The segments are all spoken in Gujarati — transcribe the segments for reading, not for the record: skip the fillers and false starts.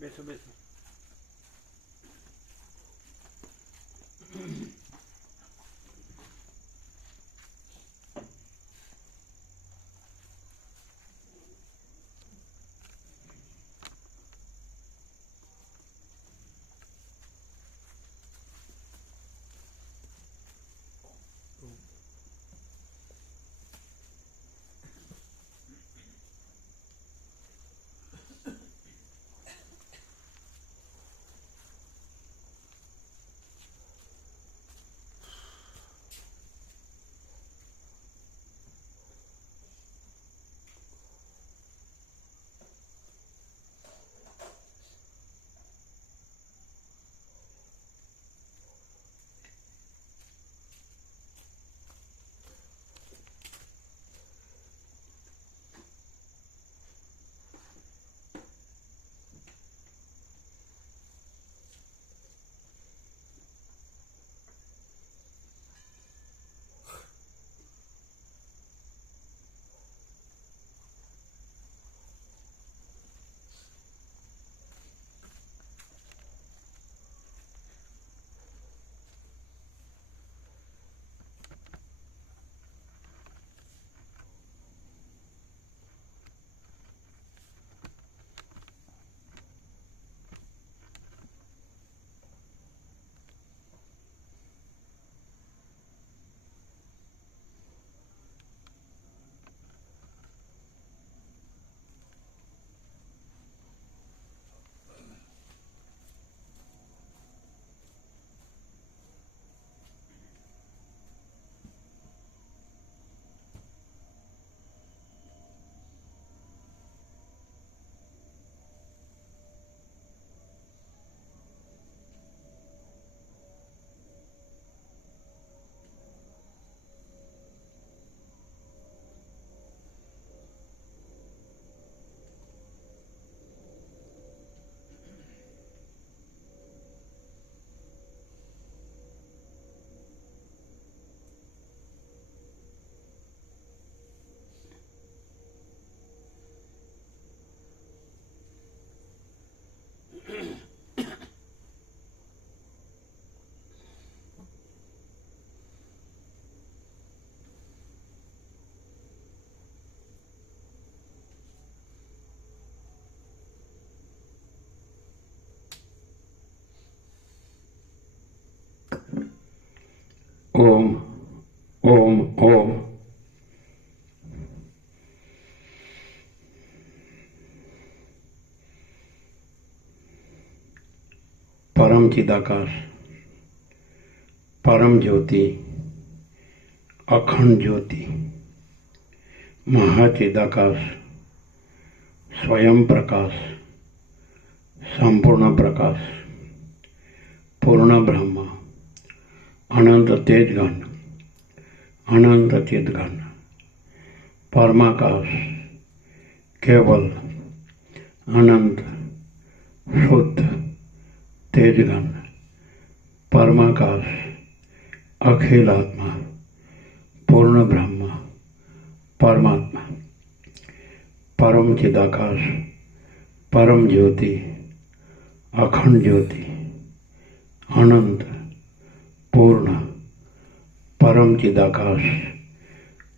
બેસો બેસો. ओम ओम ओम। परम चिदाकाश, परम ज्योति, अखंड ज्योति, महाचिदाकाश, स्वयं प्रकाश, संपूर्ण प्रकाश, पूर्ण ब्रह्म, अनंत तेजघन, अनंत चिदघन, परमाकाश, केवल अनंत शुद्ध तेजघन, परमाकाश, अखिल आत्मा, पूर्ण ब्रह्म, परमात्मा, परम चिदाकाश, परम ज्योति, अखंड ज्योति, अनंत, पूर्ण, परम चिदाकाश,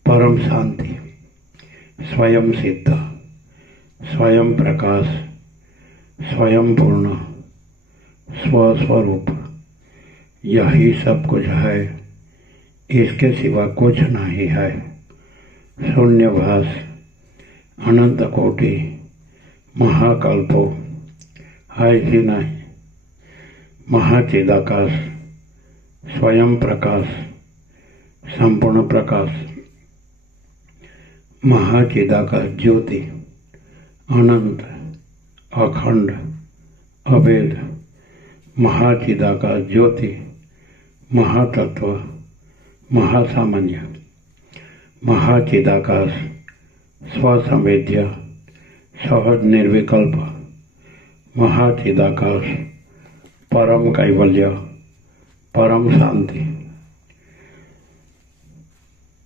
परम शांति, स्वयं सिद्ध, स्वयं प्रकाश, स्वयं पूर्ण, स्वस्वरूप, यही सब कुछ है, इसके सिवा कुछ नहीं है। शून्यभास, अनंत कोटि, महाकल्पो है ही नहीं। महाचिदाकाश, स्वयं प्रकाश, संपूर्ण प्रकाश, महाचिदाकाश ज्योति, अनंत, अखंड, अभेद, महाचिदाकाश ज्योति, महातत्व, महासामान्य, महाचिदाकाश, स्वसंवेद्य, सहज निर्विकल्प, महाचिदाकाश, परम कैवल्य, परम शांति,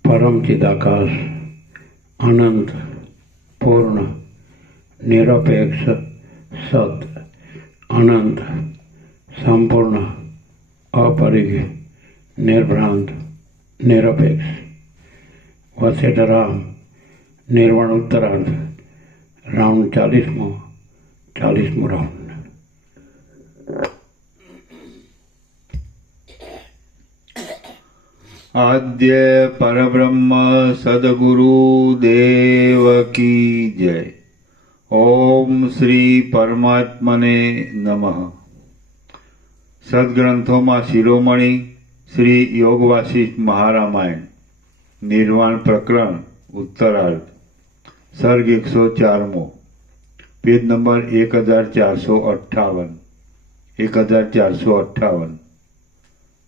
परम चिदाकाश, अनंत, पूर्ण, निरपेक्ष, सत, અનંત, સંપૂર્ણ, અપરિગ્રહ, નિર્ભ્રાંત, નિરપેક્ષ. વસેટ રામ, નિર્વાણ ઉત્તરાર્ધ, રાઉન્ડ 40મો રાઉન્ડ. આદ્ય પરબ્રહ્મ સદગુરુ દેવ કી જય. ઓમ શ્રી પરમાત્મને નમઃ. સદગ્રંથોમાં શિરોમણી શ્રી યોગ વાસિષ્ઠ મહારામાયણ, નિર્વાણ પ્રકરણ ઉત્તરાર્ધ, સર્ગ 104મો, પેજ નંબર 1458.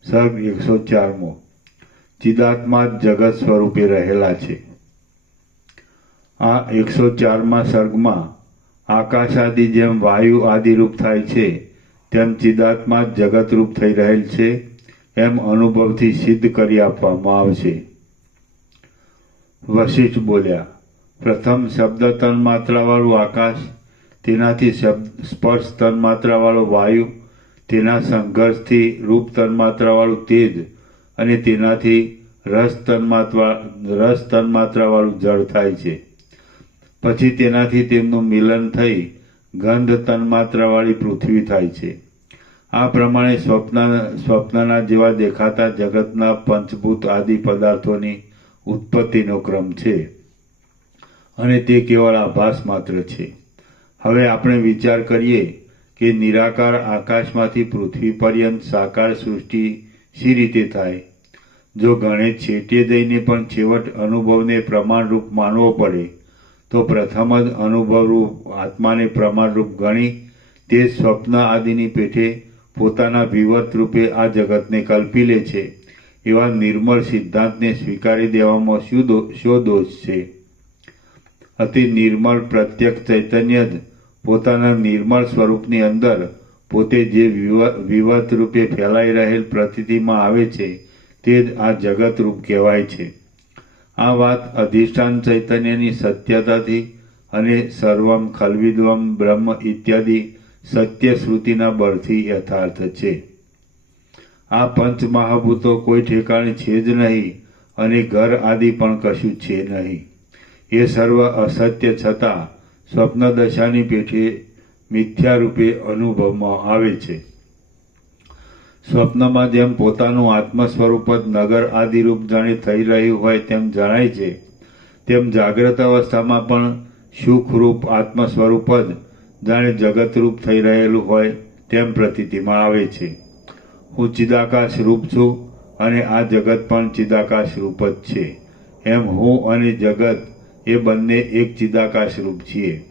સર્ગ 104મો. ચિદાત્મા જગત સ્વરૂપે રહેલા છે. આ 104મા સર્ગમાં આકાશ આદિ જેમ વાયુ આદિરૂપ થાય છે તેમ ચિદાત્મા જગતરૂપ થઈ રહેલ છે એમ અનુભવથી સિદ્ધ કરી આપવામાં આવશે. વશિષ્ઠ બોલ્યા, પ્રથમ શબ્દ તન્માત્રાવાળું આકાશ, તેનાથી સ્પર્શ તન્માત્રાવાળો વાયુ, તેના સંઘર્ષથી રૂપ તન્માત્રાવાળું તેજ અને તેનાથી રસ તન્માત્રાવાળું જળ થાય છે. પછી તેનાથી તેમનું મિલન થઈ ગંધ તન્માત્રાવાળી પૃથ્વી થાય છે. આ પ્રમાણે સ્વપ્નના જેવા દેખાતા જગતના પંચભૂત આદિ પદાર્થોની ઉત્પત્તિનો ક્રમ છે અને તે કેવળ આભાસ માત્ર છે. હવે આપણે વિચાર કરીએ કે નિરાકાર આકાશમાંથી પૃથ્વી પર્યંત સાકાર સૃષ્ટિ શી રીતે થાય. જો ગણે છેટે જઈને પણ છેવટ અનુભવને પ્રમાણરૂપ માનવો પડે તો પ્રથમ જ અનુભવરૂપ આત્માને પ્રમાણરૂપ ગણી તે સ્વપ્ન આદિની પેઠે પોતાના વિવર્ત રૂપે આ જગતને કલ્પી લે છે. એવા નિર્મળ સિદ્ધાંતને સ્વીકારી દેવામાં શો દોષ છે? અતિ નિર્મળ પ્રત્યક્ષ ચૈતન્ય જ પોતાના નિર્મળ સ્વરૂપની અંદર પોતે જે વિવર્ત રૂપે ફેલાઈ રહેલ પ્રતીતિમાં આવે છે તે જ આ જગત રૂપ કહેવાય છે. આ વાત અધિષ્ઠાન ચૈતન્યની સત્યતાથી અને સર્વમ ખલ્વિદ્વમ બ્રહ્મ ઇત્યાદિ સત્ય શ્રુતિના બળથી યથાર્થ છે. આ પંચ મહાભૂતો કોઈ ઠેકાણે છે જ નહીં અને ઘર આદિ પણ કશું છે નહીં. એ સર્વ અસત્ય છતાં સ્વપ્ન દશાની પેઠે મિથ્યા રૂપે અનુભવમાં આવે છે. સ્વપ્નમાં જેમ પોતાનું આત્મ સ્વરૂપ જ નગર આદિરૂપ જાણે થઈ રહ્યું હોય તેમ જણાય છે, તેમ જાગ્રત અવસ્થામાં પણ સુખરૂપ આત્મ સ્વરૂપ જ જાણે જગતરૂપ થઈ રહેલું હોય તેમ પ્રતીતિમાં આવે છે. હું ચિદાકાશ રૂપ છું અને આ જગત પણ ચિદાકાશ રૂપ જ છે. એમ હું અને જગત એ બંને એક ચિદાકાશ રૂપ છીએ.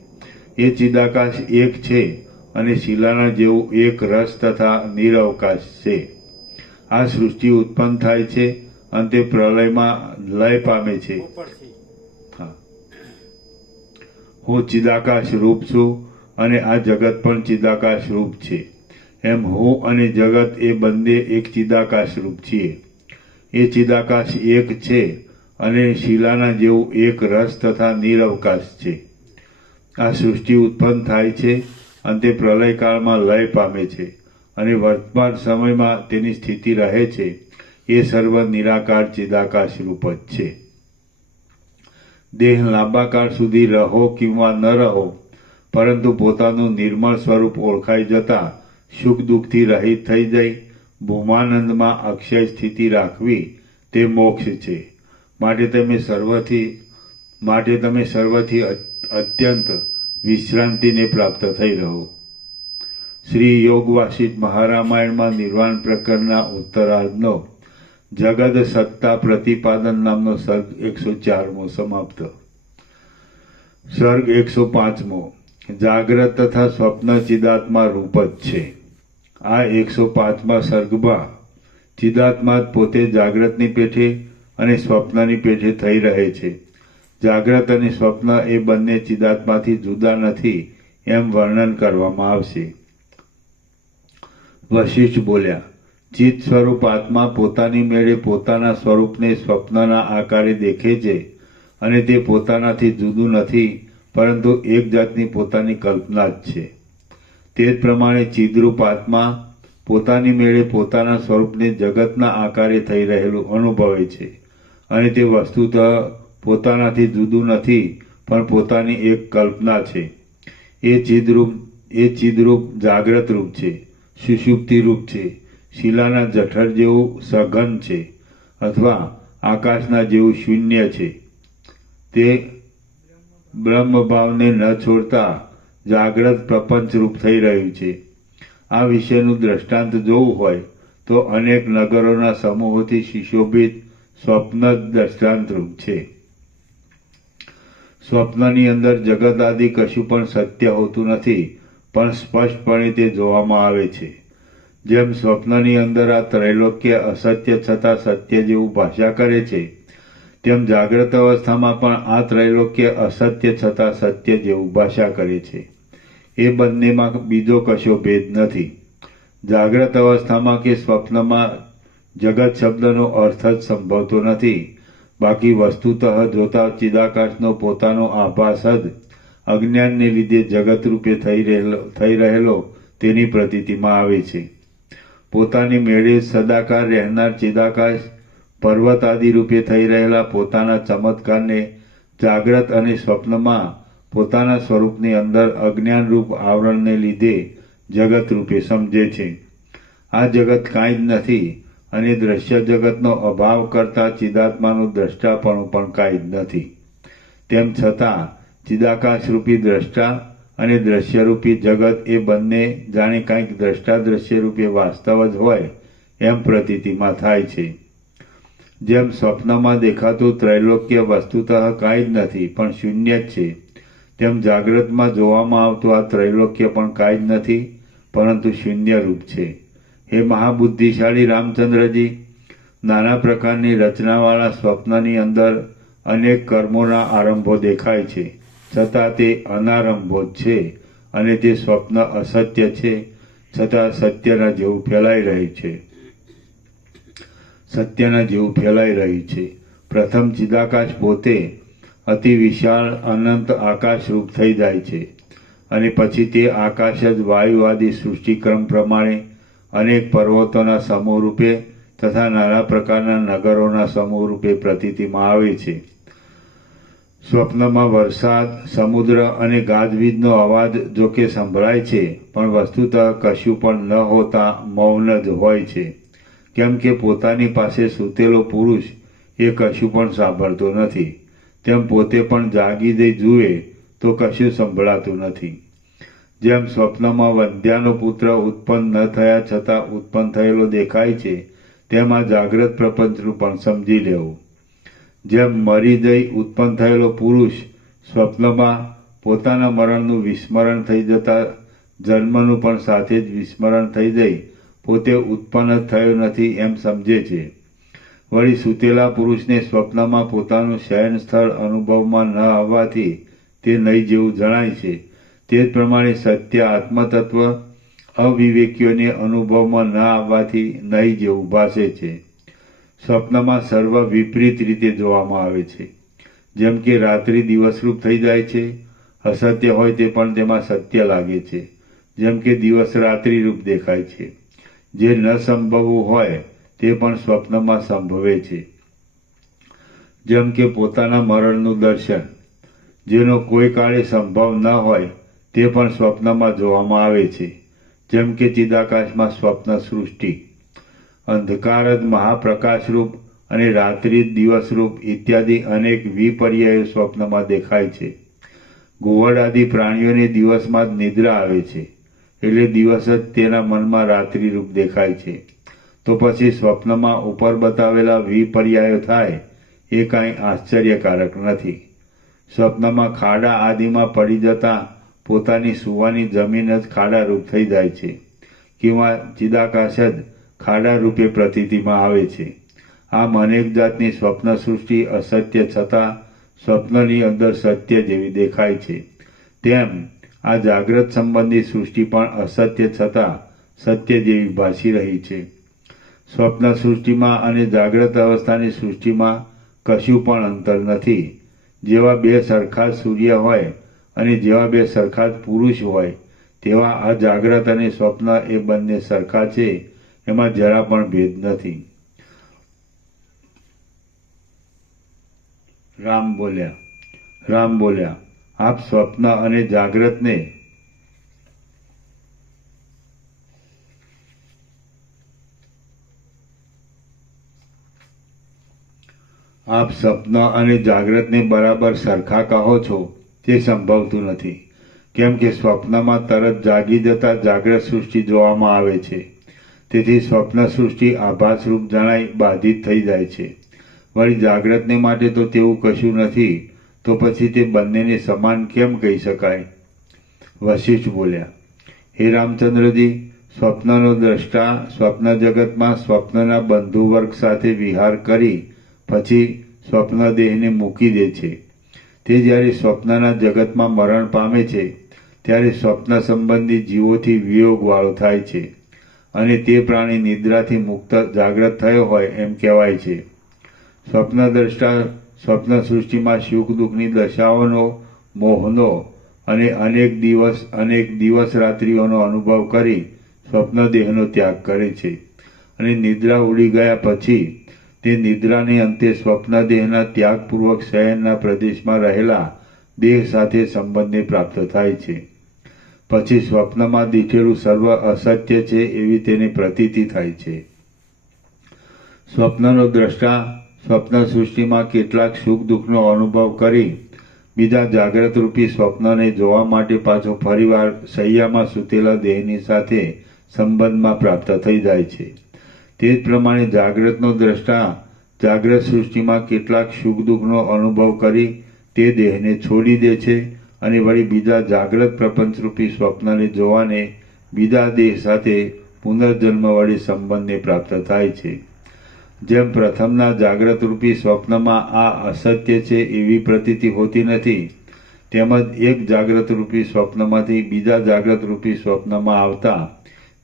એ ચિદાકાશ એક છે અને શિલાના જેવું એક રસ તથા નિરવકાશ છે. આ સૃષ્ટિ ઉત્પન્ન થાય છે અને તે પ્રલયમાં લય પામે છે. હું ચિદાકાશ રૂપ છું અને આ જગત પણ ચિદાકાશ રૂપ છે. એમ હું અને જગત એ બંને એક ચિદાકાશ રૂપ છીએ. એ ચિદાકાશ એક છે અને શિલાના જેવું એક રસ તથા નિરવકાશ છે. આ સૃષ્ટિ ઉત્પન્ન થાય છે અને તે પ્રલયકાળમાં લય પામે છે અને વર્તમાન સમયમાં તેની સ્થિતિ રહે છે. એ સર્વ નિરાકાર ચિદાકાશ રૂપ જ છે. દેહ લાંબા કાળ સુધી રહો કિંવા ન રહો, પરંતુ પોતાનું નિર્મળ સ્વરૂપ ઓળખાઈ જતા સુખ દુઃખથી રહિત થઈ જઈ ભૂમાનંદમાં અક્ષય સ્થિતિ રાખવી તે મોક્ષ છે. માટે તમે સર્વથી અત્યંત વિશ્રાંતિને પ્રાપ્ત થઈ રહો. શ્રી યોગ વાસિષ્ઠ મહારામાયણમાં નિર્વાણ પ્રકરણના ઉત્તરાર્ધનો જગદ સત્તા પ્રતિપાદન નામનો સર્ગ 104મો સમાપ્ત. સર્ગ 105મો. જાગ્રત તથા સ્વપ્ન ચિદાત્મા રૂપ જ છે. આ 105મા સર્ગમાં ચિદાત્મા પોતે જાગ્રતની પેઠે અને સ્વપ્નની પેઠે થઈ રહે છે. જાગ્રત અને સ્વપ્ન એ બંને ચિદાત્માથી જુદા નથી એમ વર્ણન કરવામાં આવશે. વશિષ્ઠ બોલ્યા, ચિત્ત સ્વરૂપ આત્મા પોતાની મેળે પોતાના સ્વરૂપને સ્વપ્નના આકારે દેખે છે અને તે પોતાનાથી જુદું નથી, પરંતુ એક જાતની પોતાની કલ્પના જ છે. તે જ પ્રમાણે ચિદરૂપ આત્મા પોતાની મેળે પોતાના સ્વરૂપને જગતના આકારે થઈ રહેલું અનુભવે છે અને તે વસ્તુતઃ પોતાનાથી જુદું નથી પણ પોતાની એક કલ્પના છે. એ ચિદરૂપ જાગ્રત રૂપ છે, સુષુપ્તિ રૂપ છે, શિલાના જઠર જેવું સઘન છે અથવા આકાશના જેવું શૂન્ય છે. તે બ્રહ્મભાવને ન છોડતા જાગ્રત પ્રપંચ રૂપ થઈ રહ્યું છે. આ વિશેનું દ્રષ્ટાંત જોવું હોય તો અનેક નગરોના સમૂહોથી સુશોભિત સ્વપ્ન જ દ્રષ્ટાંતરૂપ છે. સ્વપ્નની અંદર જગત આદિ કશું પણ સત્ય હોતું નથી, પણ સ્પષ્ટપણે તે જોવામાં આવે છે. જેમ સ્વપ્નની અંદર આ ત્રૈલોક્ય અસત્ય છતાં સત્ય જેવું ભાષા કરે છે, તેમ જાગ્રત અવસ્થામાં પણ આ ત્રૈલોક્ય અસત્ય છતાં સત્ય જેવું ભાષા કરે છે. એ બંનેમાં બીજો કશો ભેદ નથી. જાગ્રત અવસ્થામાં કે સ્વપ્નમાં જગત શબ્દનો અર્થ જ સંભવતો નથી. બાકી વસ્તુતઃ જોતા ચિદાકાશનો પોતાનો આભાસ જ અજ્ઞાનને લીધે જગત રૂપે થઈ રહેલો તેની પ્રતીતિમાં આવે છે. પોતાની મેળે સદાકાર રહેનાર ચિદાકાશ પર્વત આદિ રૂપે થઈ રહેલા પોતાના ચમત્કારને જાગ્રત અને સ્વપ્નમાં પોતાના સ્વરૂપની અંદર અજ્ઞાનરૂપ આવરણને લીધે જગત રૂપે સમજે છે. આ જગત કાંઈ જ નથી અને દ્રશ્ય જગતનો અભાવ કરતા ચિદાત્માનું દ્રષ્ટાપણું પણ કાંઈ જ નથી. તેમ છતાં ચિદાકાશરૂપી દ્રષ્ટા અને દ્રશ્યરૂપી જગત એ બંને જાણે કાંઈક દ્રષ્ટા દ્રશ્યરૂપે વાસ્તવ જ હોય એમ પ્રતીતિમાં થાય છે. જેમ સ્વપ્નમાં દેખાતું ત્રૈલોક્ય વસ્તુતઃ કાંઈ જ નથી પણ શૂન્ય જ છે, તેમ જાગ્રતમાં જોવામાં આવતું આ ત્રૈલોક્ય પણ કાંઈ જ નથી પરંતુ શૂન્ય રૂપ છે. હે મહાબુદ્ધિશાળી રામચંદ્રજી, નાના પ્રકારની રચનાવાળા સ્વપ્નની અંદર અનેક કર્મોના આરંભો દેખાય છે, છતાં તે અનારંભો જ છે અને તે સ્વપ્ન અસત્ય છે છતાં સત્યના જેવું ફેલાઈ રહ્યું છે. પ્રથમ ચિદાકાશ પોતે અતિ વિશાળ અનંત આકાશ રૂપ થઈ જાય છે અને પછી તે આકાશ જ વાયુ આદિ સૃષ્ટિક્રમ પ્રમાણે અનેક પર્વતોના સમૂહ રૂપે તથા નાના પ્રકારના નગરોના સમૂહ રૂપે પ્રતીતિમાં આવે છે. સ્વપ્નમાં વરસાદ, સમુદ્ર અને ગાજવીજનો અવાજ જોકે સંભળાય છે, પણ વસ્તુતઃ કશું પણ ન હોતા મૌન જ હોય છે. કેમ કે પોતાની પાસે સૂતેલો પુરુષ એ કશું પણ સાંભળતો નથી, તેમ પોતે પણ જાગી જઈ જુએ તો કશું સંભળાતું નથી. જેમ સ્વપ્નમાં વંધ્યાનો પુત્ર ઉત્પન્ન ન થયા છતાં ઉત્પન્ન થયેલો દેખાય છે, તેમ આ જાગ્રત પ્રપંચનું પણ સમજી લેવું. જેમ મરી જઈ ઉત્પન્ન થયેલો પુરુષ સ્વપ્નમાં પોતાના મરણનું વિસ્મરણ થઈ જતા જન્મનું પણ સાથે જ વિસ્મરણ થઈ જઈ પોતે ઉત્પન્ન જ થયો નથી એમ સમજે છે. વળી સૂતેલા પુરુષને સ્વપ્નમાં પોતાનું શયન સ્થળ અનુભવમાં ન આવવાથી તે નહીં જેવું જણાય છે. તે જ પ્રમાણે સત્ય આત્મતત્વ અવિવેકીઓને અનુભવમાં ન આવવાથી નહીં જેવું ભાસે છે. સ્વપ્નમાં સર્વ વિપરીત રીતે જોવામાં આવે છે. જેમ કે રાત્રિ દિવસરૂપ થઈ જાય છે, અસત્ય હોય તે પણ તેમાં સત્ય લાગે છે. જેમ કે દિવસ રાત્રિ રૂપ દેખાય છે. જે ન સંભવવું હોય તે પણ સ્વપ્નમાં સંભવે છે. જેમ કે પોતાના મરણનું દર્શન, જેનો કોઈ કાળે સંભવ ન હોય તે પણ સ્વપ્નમાં જોવામાં આવે છે. જેમ કે ચિદાકાશમાં સ્વપ્ન સૃષ્ટિ, અંધકાર જ મહાપ્રકાશરૂપ અને રાત્રિ જ દિવસરૂપ ઇત્યાદિ અનેક વિપર્યાયો સ્વપ્નમાં દેખાય છે. ઘુવડ આદિ પ્રાણીઓને દિવસમાં જ નિદ્રા આવે છે, એટલે દિવસ જ તેના મનમાં રાત્રિ રૂપ દેખાય છે. તો પછી સ્વપ્નમાં ઉપર બતાવેલા વિપર્યાયો થાય એ કાંઈ આશ્ચર્યકારક નથી. સ્વપ્નમાં ખાડા આદિમાં પડી જતા પોતાની સુવાની જમીન જ ખાડા રૂપ થઈ જાય છે, કિંવા ચિદાકાશ જ ખાડા રૂપે પ્રતીતિમાં આવે છે. આમ અનેક જાતની સ્વપ્ન સૃષ્ટિ અસત્ય છતાં સ્વપ્નની અંદર સત્ય જેવી દેખાય છે. તેમ આ જાગ્રત સંબંધી સૃષ્ટિ પણ અસત્ય છતાં સત્ય જેવી ભાસી રહી છે. સ્વપ્ન સૃષ્ટિમાં અને જાગ્રત અવસ્થાની સૃષ્ટિમાં કશું પણ અંતર નથી. જેવા બે સરખા સૂર્ય હોય અને જેવા બે સરખા પુરુષ હોય તેવા આ જાગ્રત અને સ્વપ્ન એ બંને સરખા છે, એમાં જરા પણ ભેદ નથી. રામ બોલ્યા, આપ સ્વપ્ન અને જાગ્રતને બરાબર સરખા કહો છો તે સંભવતું નથી, કેમ કે સ્વપ્નમાં તરત જાગી જતા જાગ્રત સૃષ્ટિ જોવામાં આવે છે. તેથી સ્વપ્ન સૃષ્ટિ આભાસરૂપ જણાઈ બાધિત થઈ જાય છે. વળી જાગ્રતને માટે તો તેવું કશું નથી, તો પછી તે બંનેને સમાન કેમ કહી શકાય? વશિષ્ઠ બોલ્યા, હે રામચંદ્રજી, સ્વપ્નનો દ્રષ્ટા સ્વપ્ન જગતમાં સ્વપ્નના બંધુવર્ગ સાથે વિહાર કરી પછી સ્વપ્ન દેહને મૂકી દે છે. તે જ્યારે સ્વપ્નના જગતમાં મરણ પામે છે ત્યારે સ્વપ્ન સંબંધી જીવોથી વિયોગવાળો થાય છે અને તે પ્રાણી નિદ્રાથી મુક્ત જાગ્રત થયો હોય એમ કહેવાય છે. સ્વપ્ન દ્રષ્ટા સ્વપ્ન સૃષ્ટિમાં સુખ દુઃખની દશાઓનો, મોહનો અને અનેક દિવસ રાત્રિઓનો અનુભવ કરી સ્વપ્ન દેહનો ત્યાગ કરે છે અને નિદ્રા ઉડી ગયા પછી તે નિદ્રાને અંતે સ્વપ્ન દેહના ત્યાગપૂર્વક શયનના પ્રદેશમાં રહેલા દેહ સાથે સંબંધને પ્રાપ્ત થાય છે. પછી સ્વપ્નમાં દીઠેલું સર્વ અસત્ય છે એવી તેને પ્રતીતિ થાય છે. સ્વપ્નનો દ્રષ્ટા સ્વપ્ન સૃષ્ટિમાં કેટલાક સુખ દુઃખનો અનુભવ કરી બીજા જાગ્રતરૂપી સ્વપ્નને જોવા માટે પાછો ફરીવાર શૈયામાં સૂતેલા દેહની સાથે સંબંધમાં પ્રાપ્ત થઈ જાય છે. તે જ પ્રમાણે જાગ્રતનો દ્રષ્ટા જાગ્રત સૃષ્ટિમાં કેટલાક સુખ દુઃખનો અનુભવ કરી તે દેહને છોડી દે છે અને વળી બીજા જાગ્રત પ્રપંચરૂપી સ્વપ્નને જોવાને બીજા દેહ સાથે પુનર્જન્મ વળી સંબંધને પ્રાપ્ત થાય છે. જેમ પ્રથમના જાગ્રતરૂપી સ્વપ્નમાં આ અસત્ય છે એવી પ્રતીતિ હોતી નથી, તેમજ એક જાગ્રતરૂપી સ્વપ્નમાંથી બીજા જાગ્રતરૂપી સ્વપ્નમાં આવતા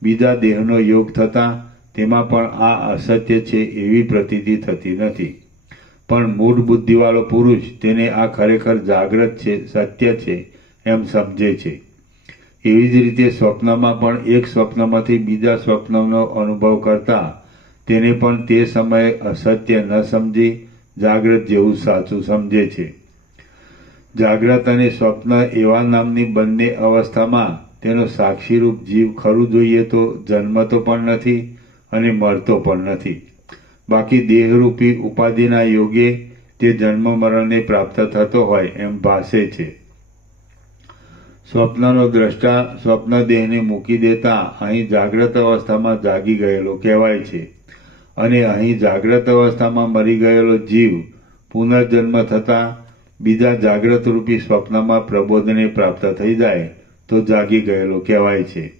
બીજા દેહનો યોગ થતાં તેમાં પણ આ અસત્ય છે એવી પ્રતીતિ થતી નથી. પણ મૂળ બુદ્ધિવાળો પુરુષ તેને આ ખરેખર જાગ્રત છે, સત્ય છે એમ સમજે છે. એવી જ રીતે સ્વપ્નમાં પણ એક સ્વપ્નમાંથી બીજા સ્વપ્નનો અનુભવ કરતા તેને પણ તે સમયે અસત્ય ન સમજી જાગ્રત જેવું સાચું સમજે છે. જાગ્રત અને સ્વપ્ન એવા નામની બંને અવસ્થામાં તેનો સાક્ષીરૂપ જીવ ખરું જોઈએ તો જન્મતો પણ નથી અને મરતો પણ નથી. બાકી દેહરૂપી ઉપાધિના યોગે તે જન્મ મરણને પ્રાપ્ત થતો હોય એમ ભાસે છે. સ્વપ્નનો દ્રષ્ટા સ્વપ્ન દેહને મૂકી દેતા અહીં જાગ્રત અવસ્થામાં જાગી ગયેલો કહેવાય છે અને અહીં જાગ્રત અવસ્થામાં મરી ગયેલો જીવ પુનર્જન્મ થતાં બીજા જાગ્રતરૂપી સ્વપ્નમાં પ્રબોધને પ્રાપ્ત થઈ જાય તો જાગી ગયેલો કહેવાય છે.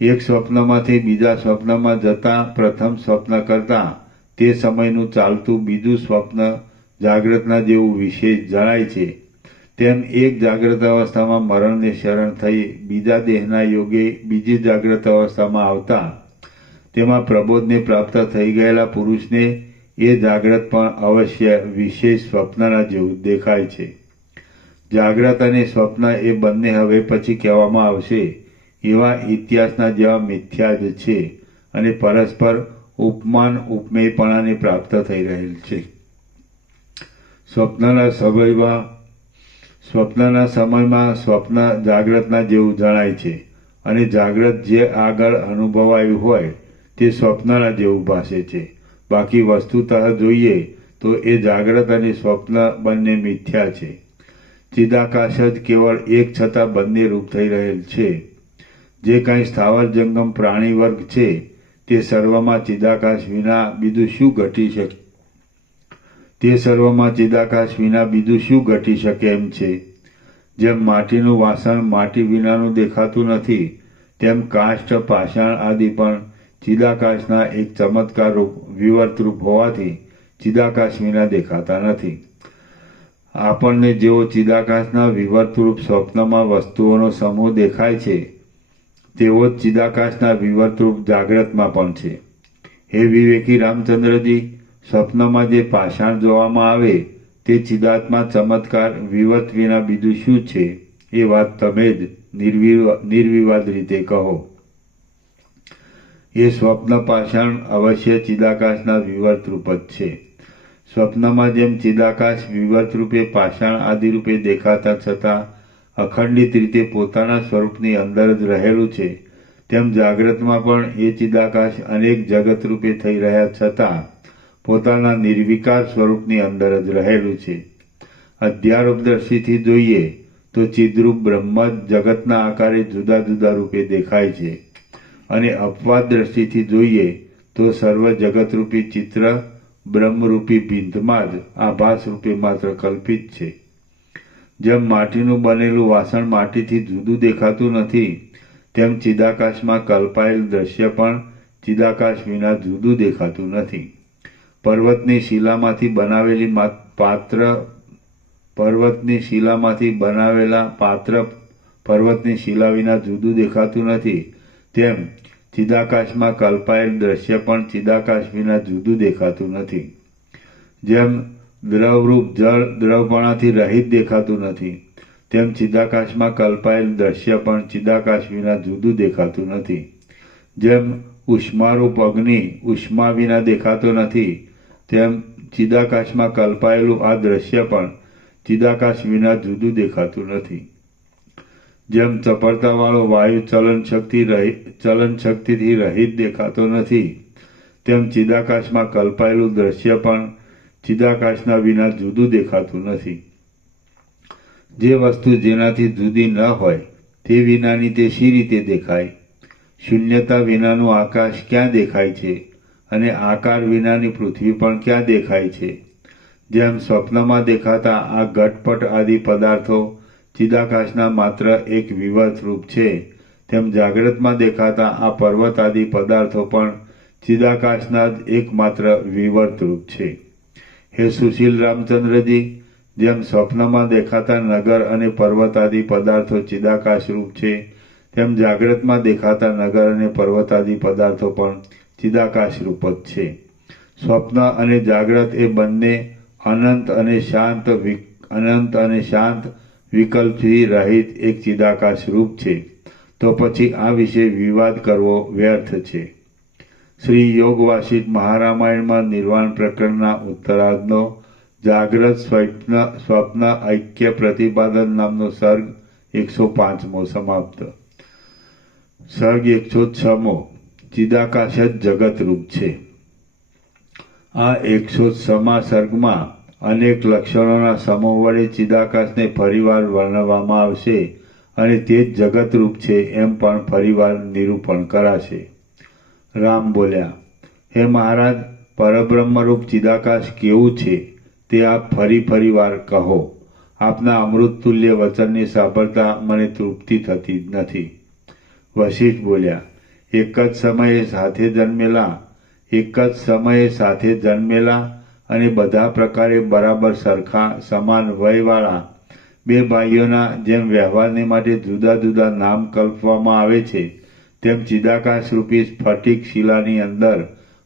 એક સ્વપ્નમાંથી બીજા સ્વપ્નમાં જતાં પ્રથમ સ્વપ્ન કરતાં તે સમયનું ચાલતું બીજું સ્વપ્ન જાગ્રતના જેવું વિશેષ જણાય છે. તેમ એક જાગ્રત અવસ્થામાં મરણને શરણ થઈ બીજા દેહના યોગે બીજી જાગ્રત અવસ્થામાં આવતા તેમાં પ્રબોધને પ્રાપ્ત થઈ ગયેલા પુરુષને એ જાગ્રત પણ અવશ્ય વિશેષ સ્વપ્નના જેવું દેખાય છે. જાગ્રત અને સ્વપ્ન એ બંને હવે પછી કહેવામાં આવશે એવા ઇતિહાસના જેવા મિથ્યા જ છે અને પરસ્પર ઉપમાન ઉપમેયપણાને પ્રાપ્ત થઈ રહેલ છે. સ્વપ્નના સમયમાં સ્વપ્ન જાગ્રતના જેવું જણાય છે અને જાગ્રત જે આગળ અનુભવાયું હોય તે સ્વપ્નના જેવું ભાસે છે. બાકી વસ્તુતઃ જોઈએ તો એ જાગ્રત અને સ્વપ્ન બંને મિથ્યા છે. ચિદાકાશ જ કેવળ એક છતાં બંને રૂપ થઈ રહેલ છે. જે કાંઈ સ્થાવર જંગમ પ્રાણી વર્ગ છે તે સર્વમાં ચિદાકાશ વિના બીજું શું ઘટી શકે એમ છે. જેમ માટીનું વાસણ માટી વિનાનું દેખાતું નથી, તેમ કાષ્ઠ પાષાણ આદિ પણ ચિદાકાશના એક ચમત્કાર રૂપ વિવર્તરૂપ હોવાથી ચિદાકાશ વિના દેખાતા નથી. આપણને જેવો ચિદાકાશના વિવર્તરૂપ સ્વપ્નમાં વસ્તુઓનો સમૂહ દેખાય છે તેવો જ ચિદાકાશના વિવર્તરૂપ જાગ્રતમાં પણ છે. હે વિવેકી રામચંદ્રજી, સ્વપ્નમાં જે પાષાણ જોવામાં આવે તે ચિદાત્મા ચમત્કાર વિવર્ત વિના બીજું શું છે એ વાત તમે જ નિર્વિવાદ રીતે કહો. એ સ્વપ્ન પાષાણ અવશ્ય ચિદાકાશના વિવર્ત રૂપ જ છે. સ્વપ્નમાં જેમ ચિદાકાશ વિવર્ત રૂપે પાષાણ આદિ રૂપે દેખાતા છતાં અખંડિત રીતે પોતાના સ્વરૂપની અંદર જ રહેલું છે, તેમ જાગ્રતમાં પણ એ ચિદાકાશ અનેક જગત રૂપે થઈ રહ્યા છતાં પોતાના નિર્વિકાર સ્વરૂપની અંદર જ રહેલું છે. અધ્યારોપ દ્રષ્ટિથી જોઈએ તો ચિદ્રૂપ બ્રહ્મ જ જગતના આકારે જુદા જુદા રૂપે દેખાય છે, અને અપવાદ દ્રષ્ટિથી જોઈએ તો સર્વ જગતરૂપી ચિત્ર બ્રહ્મરૂપી બિંદમાં જ આભાસ રૂપે માત્ર કલ્પિત છે. જેમ માટીનું બનેલું વાસણ માટીથી જુદું દેખાતું નથી, તેમ ચિદાકાશમાં કલ્પાયેલ દ્રશ્ય પણ ચિદાકાશ વિના જુદું દેખાતું નથી. પર્વતની શિલામાંથી બનાવેલા પાત્ર પર્વતની શિલા વિના જુદું દેખાતું નથી, તેમ ચિદાકાશમાં કલ્પાયેલ દ્રશ્ય પણ ચિદાકાશ વિના જુદું દેખાતું નથી. જેમ દ્રવરૂપ જળ દ્રવપણાથી રહિત દેખાતું નથી, તેમ ચિદાકાશમાં કલ્પાયેલ દ્રશ્ય પણ ચિદાકાશ વિના જુદું દેખાતું નથી. જેમ ઉષ્મારૂપ અગ્નિ ઉષ્મા વિના દેખાતો નથી, તેમ ચિદાકાશમાં કલ્પાયેલું આ દ્રશ્ય પણ ચિદાકાશ વિના જુદું દેખાતું નથી. જેમ ચપળતાવાળો વાયુ ચલન શક્તિથી રહિત દેખાતો નથી, તેમ ચિદાકાશમાં કલ્પાયેલું દ્રશ્ય પણ ચિદાકાશના વિના જુદું દેખાતું નથી. જે વસ્તુ જેનાથી જુદી ન હોય તે વિનાની તે શી રીતે દેખાય? શૂન્યતા વિનાનું આકાશ ક્યાં દેખાય છે, અને આકાર વિનાની પૃથ્વી પણ ક્યાં દેખાય છે? જેમ સ્વપ્નમાં દેખાતા આ ઘટપટ આદિ પદાર્થો ચિદાકાશના માત્ર એક વિવર્ત રૂપ છે, તેમ જાગ્રતમાં દેખાતા આ પર્વત આદિ પદાર્થો પણ ચિદાકાશના જ એકમાત્ર વિવર્ત રૂપ છે. હે સુશીલ રામચંદ્રજી, જેમ સ્વપ્નમાં દેખાતા નગર અને પર્વત આદિ પદાર્થો ચિદાકાશ રૂપ છે, તેમ જાગ્રતમાં દેખાતા નગર અને પર્વત આદિ પદાર્થો પણ ચિદાકાશ રૂપ જ છે. સ્વપ્ન અને જાગ્રત એ બંને અનંત અને શાંત વિકલ્પથી રહિત એક ચિદાકાશ રૂપ છે. તો પછી આ વિશે વિવાદ કરવો વ્યર્થ છે. શ્રી યોગ વાસિષ્ઠ મહારામાયણમાં નિર્વાણ પ્રકરણના ઉત્તરાર્ધનો જાગ્રત સ્વપ્ન ઐક્ય પ્રતિપાદન નામનો સર્ગ 105મો સમાપ્ત. સર્ગ 106મો ચિદાકાશ જ જગત રૂપ છે. આ 106મા સર્ગમાં અનેક લક્ષણોના સમૂહ વડે ચિદાકાશને ફરીવાર વર્ણવવામાં આવશે, અને તે જ જગત રૂપ છે એમ પણ ફરીવાર નિરૂપણ કરાશે. રામ બોલ્યા, હે મહારાજ, પરબ્રહ્મરૂપ ચિદાકાશ કેવું છે તે આપ ફરી વાર કહો. આપના અમૃતતુલ્ય વચનને સાંભળતા મને તૃપ્તિ થતી નથી. વશિષ્ઠ બોલ્યા, એક જ સમયે સાથે જન્મેલા અને બધા પ્રકારે બરાબર સરખા સમાન વયવાળા બે ભાઈઓના જેમ વ્યવહારને માટે જુદા જુદા નામ કલ્પવામાં આવે છે, તેમ ચિદાકાશ રૂપી સ્ફટિક શિલાની અંદર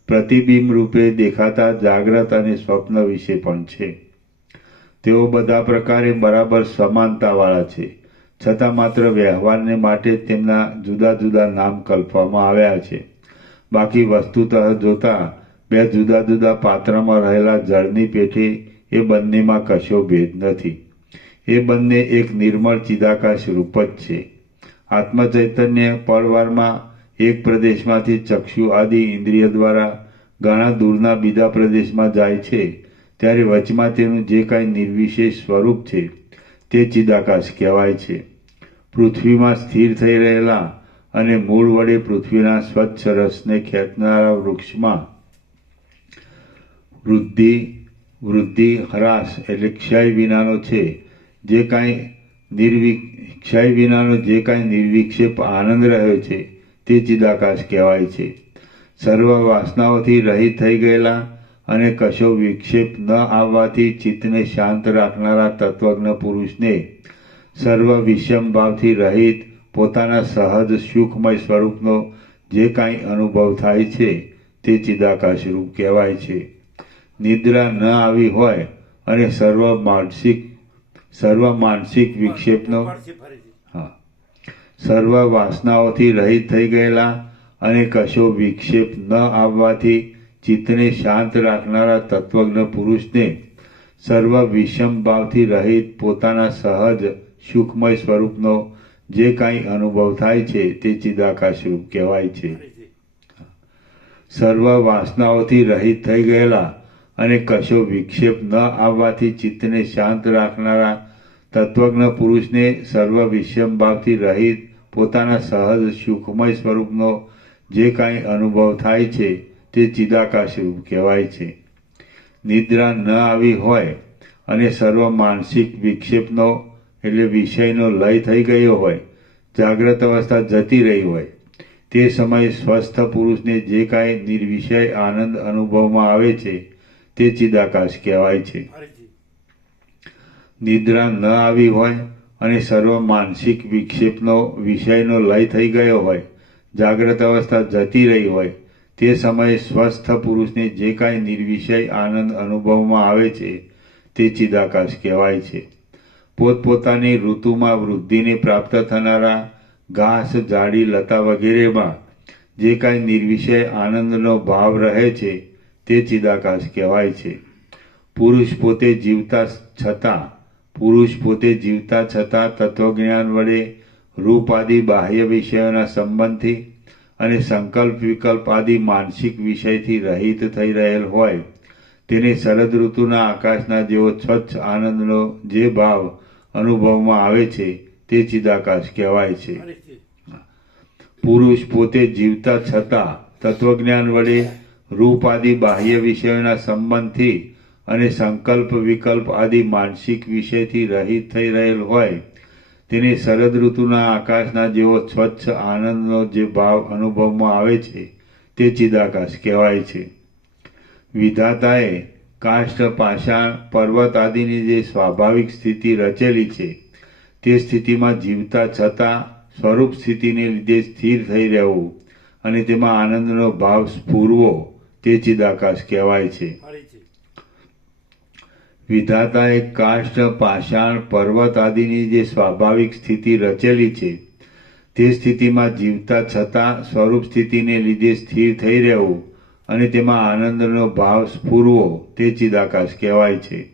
પ્રતિબિંબ રૂપે દેખાતા જાગ્રત અને સ્વપ્ન વિશે પણ છે. તેઓ બધા પ્રકારે બરાબર સમાનતાવાળા છે, છતાં માત્ર વ્યવહારને માટે તેમના જુદા જુદા નામ કલ્પવામાં આવ્યા છે. બાકી વસ્તુતઃ જોતા બે જુદા જુદા પાત્રમાં રહેલા જળની પેઠે એ બંનેમાં કશો ભેદ નથી. એ બંને એક નિર્મળ ચિદાકાશ રૂપ જ છે. આત્મચૈતન્ય પળવારમાં એક પ્રદેશમાંથી ચક્ષુ આદિ ઇન્દ્રિય દ્વારા ઘણા દૂરના બીજા પ્રદેશમાં જાય છે, ત્યારે વચમાં તેનું જે કાંઈ નિર્વિશેષ સ્વરૂપ છે તે ચિદાકાશ કહેવાય છે. પૃથ્વીમાં સ્થિર થઈ રહેલા અને મૂળ વડે પૃથ્વીના સ્વચ્છ રસને ખેંચનારા વૃક્ષમાં વૃદ્ધિ હ્રાસ એટલે ક્ષય વિનાનો જે કાંઈ નિર્વિક્ષેપ આનંદ રહ્યો છે તે ચિદાકાશ કહેવાય છે. સર્વ વાસનાઓથી રહિત થઈ ગયેલા અને કશો વિક્ષેપ ન આવવાથી ચિત્તને શાંત રાખનારા તત્વજ્ઞ પુરુષને સર્વ વિષમ ભાવથી રહિત પોતાના સહજ સુખમય સ્વરૂપનો જે કાંઈ અનુભવ થાય છે તે ચિદાકાશ રૂપ કહેવાય છે. નિદ્રા ન આવી હોય અને સર્વ માનસિક વિક્ષેપનો સર્વ વાસનાઓથી રહિત થઈ ગયેલા અને કશો વિક્ષેપ ન આવવાથી ચિત્તને શાંત રાખનારા તત્વજ્ઞ પુરુષને સર્વ વિષમ ભાવથી રહિત પોતાના સહજ સુખમય સ્વરૂપનો જે કાંઈ અનુભવ થાય છે તે ચિદાકાશ રૂપ કહેવાય છે. સર્વ વાસનાઓથી રહિત થઈ ગયેલા અને કશો વિક્ષેપ ન આવવાથી ચિત્તને શાંત રાખનારા તત્વજ્ઞ પુરુષને સર્વ વિષમ ભાવથી રહિત પોતાના સહજ સુખમય સ્વરૂપનો જે કાંઈ અનુભવ થાય છે તે ચિદાકાશ રૂપ કહેવાય છે. નિદ્રા ન આવી હોય અને સર્વ માનસિક વિક્ષેપનો એટલે વિષયનો લય થઈ ગયો હોય, જાગ્રત અવસ્થા જતી રહી હોય, તે સમયે સ્વસ્થ પુરુષને જે કાંઈ નિર્વિષય આનંદ અનુભવમાં આવે છે તે ચિદાકાશ કહેવાય છે. નિદ્રા ન આવી હોય અને સર્વ માનસિક વિક્ષેપનો વિષયનો લય થઈ ગયો હોય, જાગ્રત અવસ્થા જતી રહી હોય, તે સમયે સ્વસ્થ પુરુષને જે કાંઈ નિર્વિષય આનંદ અનુભવમાં આવે છે તે ચિદાકાશ કહેવાય છે. પોતપોતાની ઋતુમાં વૃદ્ધિને પ્રાપ્ત થનારા ઘાસ, ઝાડી, લતા વગેરેમાં જે કાંઈ નિર્વિષય આનંદનો ભાવ રહે છે તે ચિદાકાશ કહેવાય છે. પુરુષ પોતે જીવતા છતાં તત્વજ્ઞાન વડે રૂપ આદિ બાહ્ય વિષયોના સંબંધથી અને સંકલ્પ વિકલ્પ આદિ માનસિક વિષયથી રહિત થઈ રહેલ હોય તેને શરદ ઋતુના આકાશના જેવો સ્વચ્છ આનંદનો જે ભાવ અનુભવમાં આવે છે તે ચિદાકાશ કહેવાય છે. પુરુષ પોતે જીવતા છતાં તત્વજ્ઞાન વડે રૂપ આદિ બાહ્ય વિષયોના સંબંધથી અને સંકલ્પ વિકલ્પ આદિ માનસિક વિષયથી રહિત થઈ રહેલ હોય તેને શરદ ઋતુના આકાશના જેવો સ્વચ્છ આનંદનો જે ભાવ અનુભવમાં આવે છે તે ચિદાકાશ કહેવાય છે. વિધાતાએ કાષ્ઠ, પાષાણ, પર્વત આદિની જે સ્વાભાવિક સ્થિતિ રચેલી છે તે સ્થિતિમાં જીવતા છતાં સ્વરૂપ સ્થિતિને લીધે સ્થિર થઈ રહેવું અને તેમાં આનંદનો ભાવ સ્ફુરવો તે ચિદાકાશ કહેવાય છે. વિધાતાએ કાષ્ઠ, પાષાણ, પર્વત આદિની જે સ્વાભાવિક સ્થિતિ રચેલી છે તે સ્થિતિમાં જીવતા છતાં સ્વરૂપ સ્થિતિને લીધે સ્થિર થઈ રહેવું અને તેમાં આનંદનો ભાવ સ્ફુરવો તે ચિદાકાશ કહેવાય છે.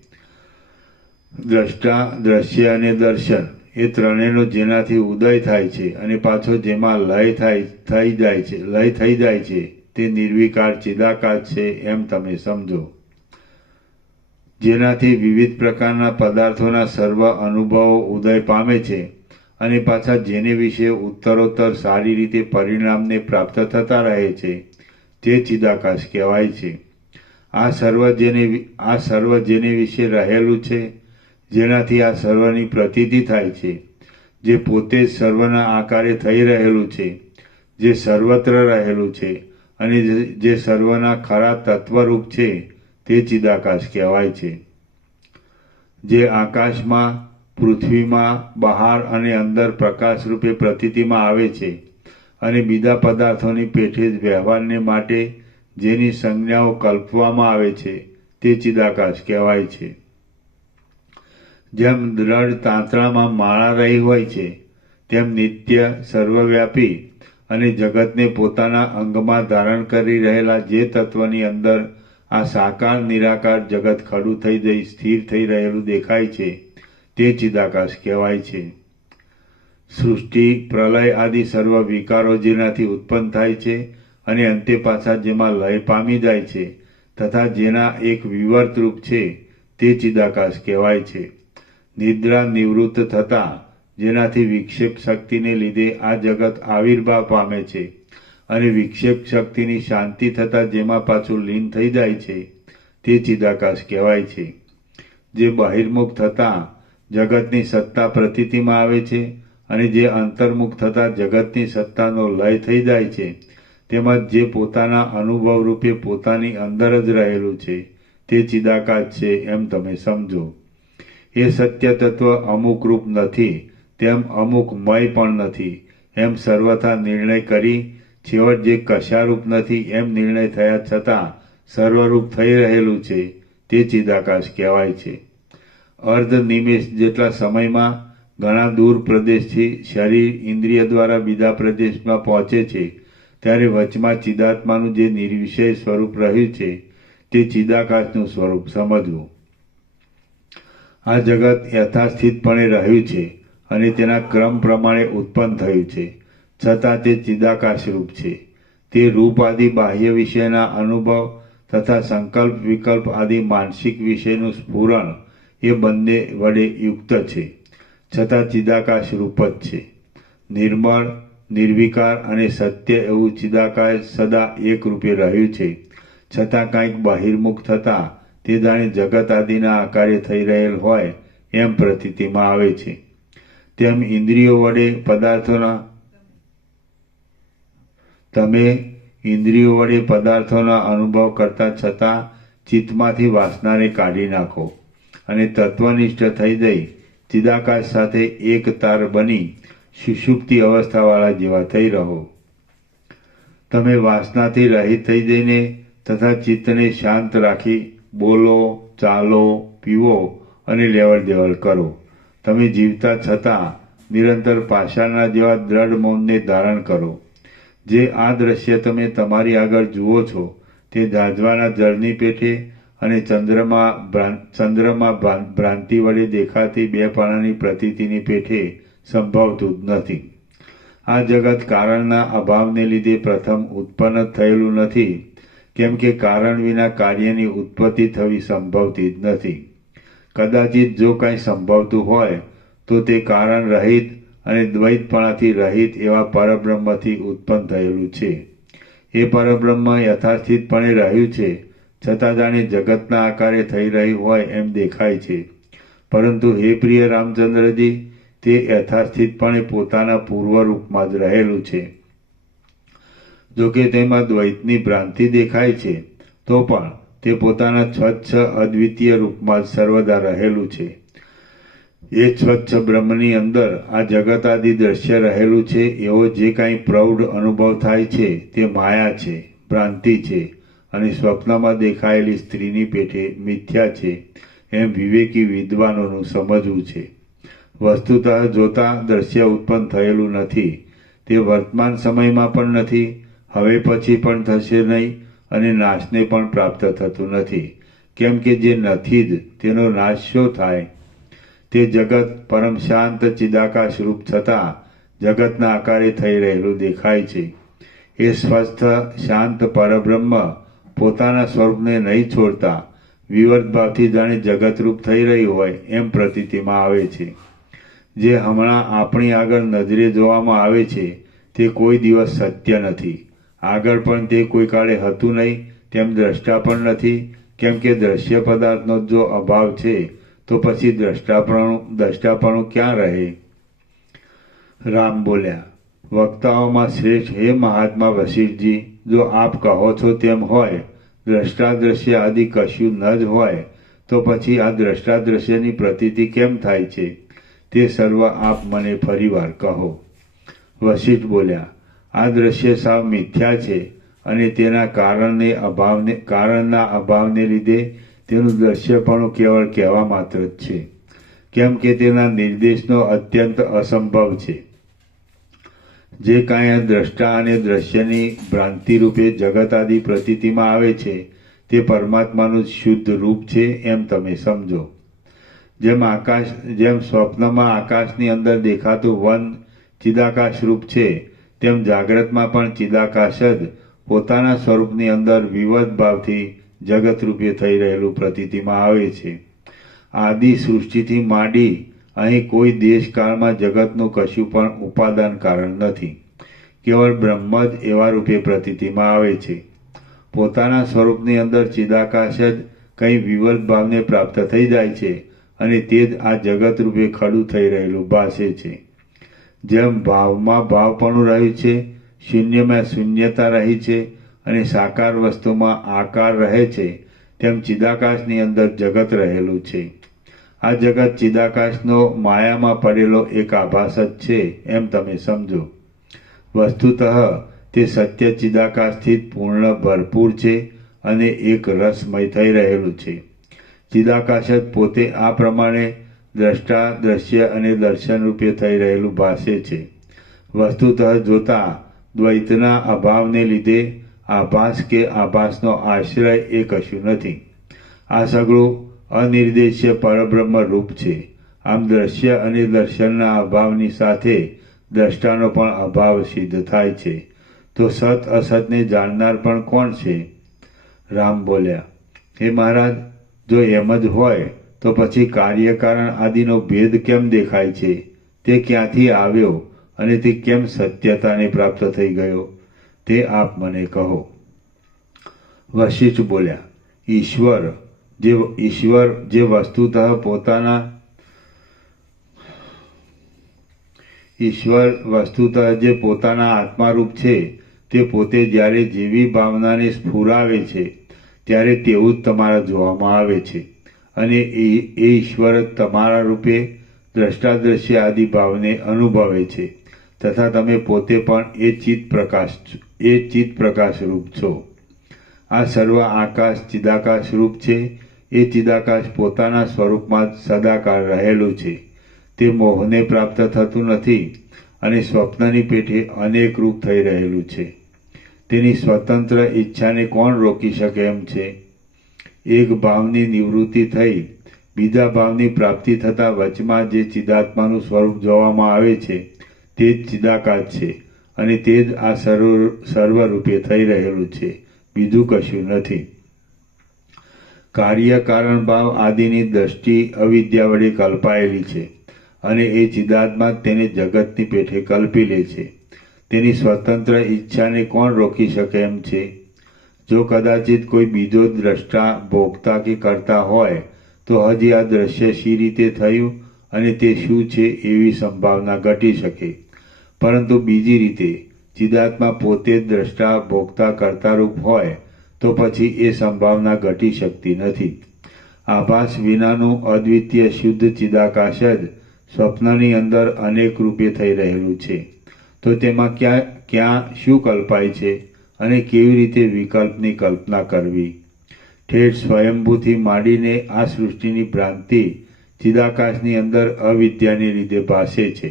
દ્રષ્ટા, દ્રશ્ય અને દર્શન એ ત્રણેયનો જેનાથી ઉદય થાય છે અને પાછો જેમાં લય થઈ જાય છે તે નિર્વિકાર ચિદાકાશ છે એમ તમે સમજો. જેનાથી વિવિધ પ્રકારના પદાર્થોના સર્વ અનુભવો ઉદય પામે છે અને પાછા જેને વિશે ઉત્તરોત્તર સારી રીતે પરિણામને પ્રાપ્ત થતા રહે છે તે ચિદાકાશ કહેવાય છે. આ સર્વ જેને વિશે રહેલું છે, જેનાથી આ સર્વની પ્રતીતિ થાય છે, જે પોતે જ સર્વના આકારે થઈ રહેલું છે, જે સર્વત્ર રહેલું છે અને જે સર્વના ખરા તત્વરૂપ છે તે ચિદાકાશ કહેવાય છે. જે આકાશમાં, પૃથ્વીમાં, બહાર અને અંદર પ્રકાશ રૂપે પ્રતીતિમાં આવે છે અને બીજા પદાર્થોની પેઠે જ વ્યવહારને માટે જેની સંજ્ઞાઓ કલ્પવામાં આવે છે તે ચિદાકાશ કહેવાય છે. જેમ દ્રઢ તાંતણામાં માળા રહી હોય છે તેમ નિત્ય, સર્વવ્યાપી અને જગતને પોતાના અંગમાં ધારણ કરી રહેલા જે તત્વની અંદર આ સાકાર નિરાકાર જગત ખડું થઈ જઈ સ્થિર થઈ રહેલું દેખાય છે તે ચિદાકાશ કહેવાય છે. સૃષ્ટિ, પ્રલય આદિ સર્વ વિકારો જેનાથી ઉત્પન્ન થાય છે અને અંતે પાછા જેમાં લય પામી જાય છે તથા જેના એક વિવર્ત રૂપ છે તે ચિદાકાશ કહેવાય છે. નિદ્રા નિવૃત્ત થતાં જેનાથી વિક્ષેપ શક્તિને લીધે આ જગત આવિર્ભાવ પામે છે અને વિક્ષેપ શક્તિની શાંતિ થતાં જેમાં પાછું લીન થઈ જાય છે તે ચિદાકાશ કહેવાય છે. જે બહિર્મુખ થતાં જગતની સત્તા પ્રતીતિમાં આવે છે અને જે અંતર્મુખ થતાં જગતની સત્તાનો લય થઈ જાય છે તેમજ જે પોતાના અનુભવ રૂપે પોતાની અંદર જ રહેલું છે તે ચિદાકાશ છે એમ તમે સમજો. એ સત્ય તત્વ અમુક રૂપ નથી તેમ અમુક મય પણ નથી એમ સર્વથા નિર્ણય કરી છેવટ જે કશારૂપ નથી એમ નિર્ણય થયા છતાં સર્વરૂપ થઈ રહેલું છે તે ચિદાકાશ કહેવાય છે. અર્ધ નિમેષ જેટલા સમયમાં ઘણા દૂર પ્રદેશથી શરીર ઇન્દ્રિય દ્વારા બીજા પ્રદેશમાં પહોંચે છે ત્યારે વચમાં ચિદાત્માનું જે નિર્વિષય સ્વરૂપ રહ્યું છે તે ચિદાકાશનું સ્વરૂપ સમજવું. આ જગત યથાસ્થિતપણે રહ્યું છે અને તેના ક્રમ પ્રમાણે ઉત્પન્ન થયું છે, છતાં તે ચિદાકાશ રૂપ છે. તે રૂપ આદિ બાહ્ય વિષયના અનુભવ તથા સંકલ્પ વિકલ્પ આદિ માનસિક વિષયનું સ્ફુરણ એ બંને વડે યુક્ત છે, છતાં ચિદાકાશ રૂપ જ છે. નિર્મળ, નિર્વિકાર અને સત્ય એવું ચિદાકાશ સદા એક રૂપે રહ્યું છે, છતાં કંઈક બહિર્મુખ થતાં તે જાણે જગત આદિના આકારે થઈ રહેલ હોય એમ પ્રતીતિમાં આવે છે. તેમ ઇન્દ્રિયો વડે પદાર્થોના અનુભવ કરતા છતાં ચિત્તમાંથી વાસનાને કાઢી નાખો અને તત્વનિષ્ઠ થઈ જઈ ચિદાકાશ સાથે એક તાર બની સુષુપ્તિ અવસ્થાવાળા જેવા થઈ રહો. તમે વાસનાથી રહિત થઈ જઈને તથા ચિત્તને શાંત રાખી બોલો, ચાલો, પીવો અને લેવડ દેવડ કરો. તમે જીવતા છતાં નિરંતર પાષાણના જેવા દ્રઢ મૌનને ધારણ કરો. જે આ દ્રશ્ય તમે તમારી આગળ જુઓ છો તે ઝાંઝવાના જળની પેઠે અને ચંદ્રમાં ભ્રાંતિ વડે દેખાતી બે પાણાની પ્રતીતિની પેઠે સંભવતું જ નથી. આ જગત કારણના અભાવને લીધે પ્રથમ ઉત્પન્ન થયેલું નથી, કેમ કે કારણ વિના કાર્યની ઉત્પત્તિ થવી સંભવતી જ નથી. કદાચિત જો કંઈ સંભવતું હોય તો તે કારણ રહિત અને દ્વૈતપણાથી રહિત એવા પરબ્રહ્મથી ઉત્પન્ન થયેલું છે. એ પરબ્રહ્મ યથાસ્થિતપણે રહ્યું છે, છતાં જાણે જગતના આકારે થઈ રહ્યું હોય એમ દેખાય છે. પરંતુ હે પ્રિય રામચંદ્રજી, તે યથાસ્થિતપણે પોતાના પૂર્વરૂપમાં જ રહેલું છે. જોકે તેમાં દ્વૈતની ભ્રાંતિ દેખાય છે તો પણ તે પોતાના સ્વચ્છ અદ્વિતીય રૂપમાં જ સર્વદા રહેલું છે. એ સ્વચ્છ બ્રહ્મની અંદર આ જગત આદિ દ્રશ્ય રહેલું છે એવો જે કાંઈ પ્રૌઢ અનુભવ થાય છે તે માયા છે, ભ્રાંતિ છે અને સ્વપ્નમાં દેખાયેલી સ્ત્રીની પેઠે મિથ્યા છે એમ વિવેકી વિદ્વાનોનું સમજવું છે. વસ્તુતઃ જોતા દ્રશ્ય ઉત્પન્ન થયેલું નથી, તે વર્તમાન સમયમાં પણ નથી, હવે પછી પણ થશે નહીં અને નાશને પણ પ્રાપ્ત થતું નથી, કેમ કે જે નથી જ તેનો નાશ શો થાય? તે જગત પરમ શાંત ચિદાકાશ રૂપ છતાં જગતના આકારે થઈ રહેલું દેખાય છે. એ સ્વસ્થ શાંત પરબ્રહ્મ પોતાના સ્વરૂપને નહીં છોડતા વિવર્ત ભાવથી જાણે જગતરૂપ થઈ રહ્યું હોય એમ પ્રતીતિમાં આવે છે. જે હમણાં આપણી આગળ નજરે જોવામાં આવે છે તે કોઈ દિવસ સત્ય નથી, આગળ પણ તે કોઈ કાળે હતું નહીં તેમ દ્રષ્ટા પણ નથી, કેમ કે દ્રશ્ય પદાર્થનો જો અભાવ છે તો પછી દ્રષ્ટાપણું ક્યાં રહે? રામ બોલ્યા, વક્તાઓમાં શ્રેષ્ઠ હે મહાત્મા વશિષ્ઠજી, જો આપ કહો છો તેમ હોય, દ્રષ્ટાદ્રશ્ય આદિ કશું ન જ હોય તો પછી આ દ્રષ્ટાદ્રશ્યની પ્રતીતિ કેમ થાય છે તે સર્વ આપ મને ફરીવાર કહો. વશિષ્ઠ બોલ્યા, આ દ્રશ્ય સાવ મિથ્યા છે અને તેના કારણના અભાવને લીધે તેનું દ્રશ્યપણું કેવળ કહેવા માત્ર જ છે, કેમ કે તેના નિર્દેશનો અત્યંત અસંભવ છે. જે કાંઈ દ્રષ્ટા અને દ્રશ્યની ભ્રાંતિ રૂપે જગત આદિ પ્રતીતિમાં આવે છે તે પરમાત્માનું શુદ્ધ રૂપ છે એમ તમે સમજો. જેમ સ્વપ્નમાં આકાશની અંદર દેખાતું વન ચિદાકાશ રૂપ છે, તેમ જાગ્રતમાં પણ ચિદાકાશ જ પોતાના સ્વરૂપની અંદર વિવદ ભાવથી જગત રૂપે થઈ રહેલું પ્રતીતિમાં આવે છે. આદિ સૃષ્ટિથી માંડી અહીં કોઈ દેશકાળમાં જગતનું કશું પણ ઉપાદાન કારણ નથી, કેવળ બ્રહ્મ જ એવા રૂપે પ્રતીતિમાં આવે છે. પોતાના સ્વરૂપની અંદર ચિદાકાશ જ કંઈ વિવર્ત ભાવને પ્રાપ્ત થઈ જાય છે અને તે જ આ જગત રૂપે ખડું થઈ રહેલું ભાસે છે. જેમ ભાવમાં ભાવપણું રહ્યું છે, શૂન્યમાં શૂન્યતા રહી છે અને સાકાર વસ્તુમાં આકાર રહે છે, તેમ ચિદાકાશની અંદર જગત રહેલું છે. આ જગત ચિદાકાશનો માયામાં પડેલો એક આભાસ જ છે એમ તમે સમજો. વસ્તુતઃ તે સત્ય ચિદાકાશથી પૂર્ણ ભરપૂર છે અને એક રસમય થઈ રહેલું છે. ચિદાકાશ જ પોતે આ પ્રમાણે દ્રષ્ટા દ્રશ્ય અને દર્શન રૂપે થઈ રહેલું ભાસે છે. વસ્તુતઃ જોતા દ્વૈતના અભાવને લીધે આભાસ કે આભાસનો આશ્રય એ કશું નથી. આ સગળું અનિર્દેશ્ય પરબ્રહ્મ રૂપ છે. આમ દ્રશ્ય અને દર્શનના અભાવની સાથે દ્રષ્ટાનો પણ અભાવ સિદ્ધ થાય છે. તો સત અસતને જાણનાર પણ કોણ છે? રામ બોલ્યા, હે મહારાજ, જો એમ જ હોય તો પછી કાર્યકારણ આદિનો ભેદ કેમ દેખાય છે? તે ક્યાંથી આવ્યો અને તે કેમ સત્યતાને પ્રાપ્ત થઈ ગયો? તે આપ મને કહો. વશિષ્ઠ બોલ્યા, ઈશ્વર જે વસ્તુતઃ પોતાના આત્મારૂપ છે, તે પોતે જ્યારે જેવી ભાવનાને સ્ફુરાવે છે ત્યારે તેવું જ તમારા જોવામાં આવે છે. અને એ ઈશ્વર તમારા રૂપે દ્રષ્ટાદ્રશ્ય આદિ ભાવને અનુભવે છે તથા તમે પોતે પણ એ ચિત્ત પ્રકાશ રૂપ છો. આ સર્વ આકાશ ચિદાકાશ રૂપ છે. એ ચિદાકાશ પોતાના સ્વરૂપમાં જ સદાકાળ રહેલું છે. તે મોહને પ્રાપ્ત થતું નથી અને સ્વપ્નની પેઠે અનેક રૂપ થઈ રહેલું છે. તેની સ્વતંત્ર ઈચ્છાને કોણ રોકી શકે એમ છે? એક ભાવની નિવૃત્તિ થઈ બીજા ભાવની પ્રાપ્તિ થતાં વચમાં જે ચિદાત્માનું સ્વરૂપ જોવામાં આવે છે તે જ ચિદાકાશ છે અને તે જ આ સર્વરૂપે થઈ રહેલું છે, બીજું કશું નથી. કાર્ય કારણ ભાવ આદિની દ્રષ્ટિ અવિદ્યા વડે કલ્પાયેલી છે અને એ ચિદાત્મા તેને જગતની પેઠે કલ્પી લે છે. તેની સ્વતંત્ર ઈચ્છાને કોણ રોકી શકે એમ છે? જો કદાચિત કોઈ બીજો દ્રષ્ટા ભોગતા કે કરતા હોય તો હજી આ દ્રશ્ય શી રીતે થયું અને તે શું છે એવી સંભાવના ઘટી શકે. પરંતુ બીજી રીતે ચિદાત્મા પોતે જ દ્રષ્ટા ભોગતા કરતારૂપ હોય તો પછી એ સંભાવના ઘટી શકતી નથી. આભાસ વિનાનું અદ્વિતીય શુદ્ધ ચિદાકાશ જ સ્વપ્નની અંદર અનેક રૂપે થઈ રહેલું છે. તો તેમાં ક્યાં શું કલ્પાય છે અને કેવી રીતે વિકલ્પની કલ્પના કરવી? ઠેઠ સ્વયંભૂથી માંડીને આ સૃષ્ટિની ભ્રાંતિ ચિદાકાશની અંદર અવિદ્યાને લીધે ભાસે છે.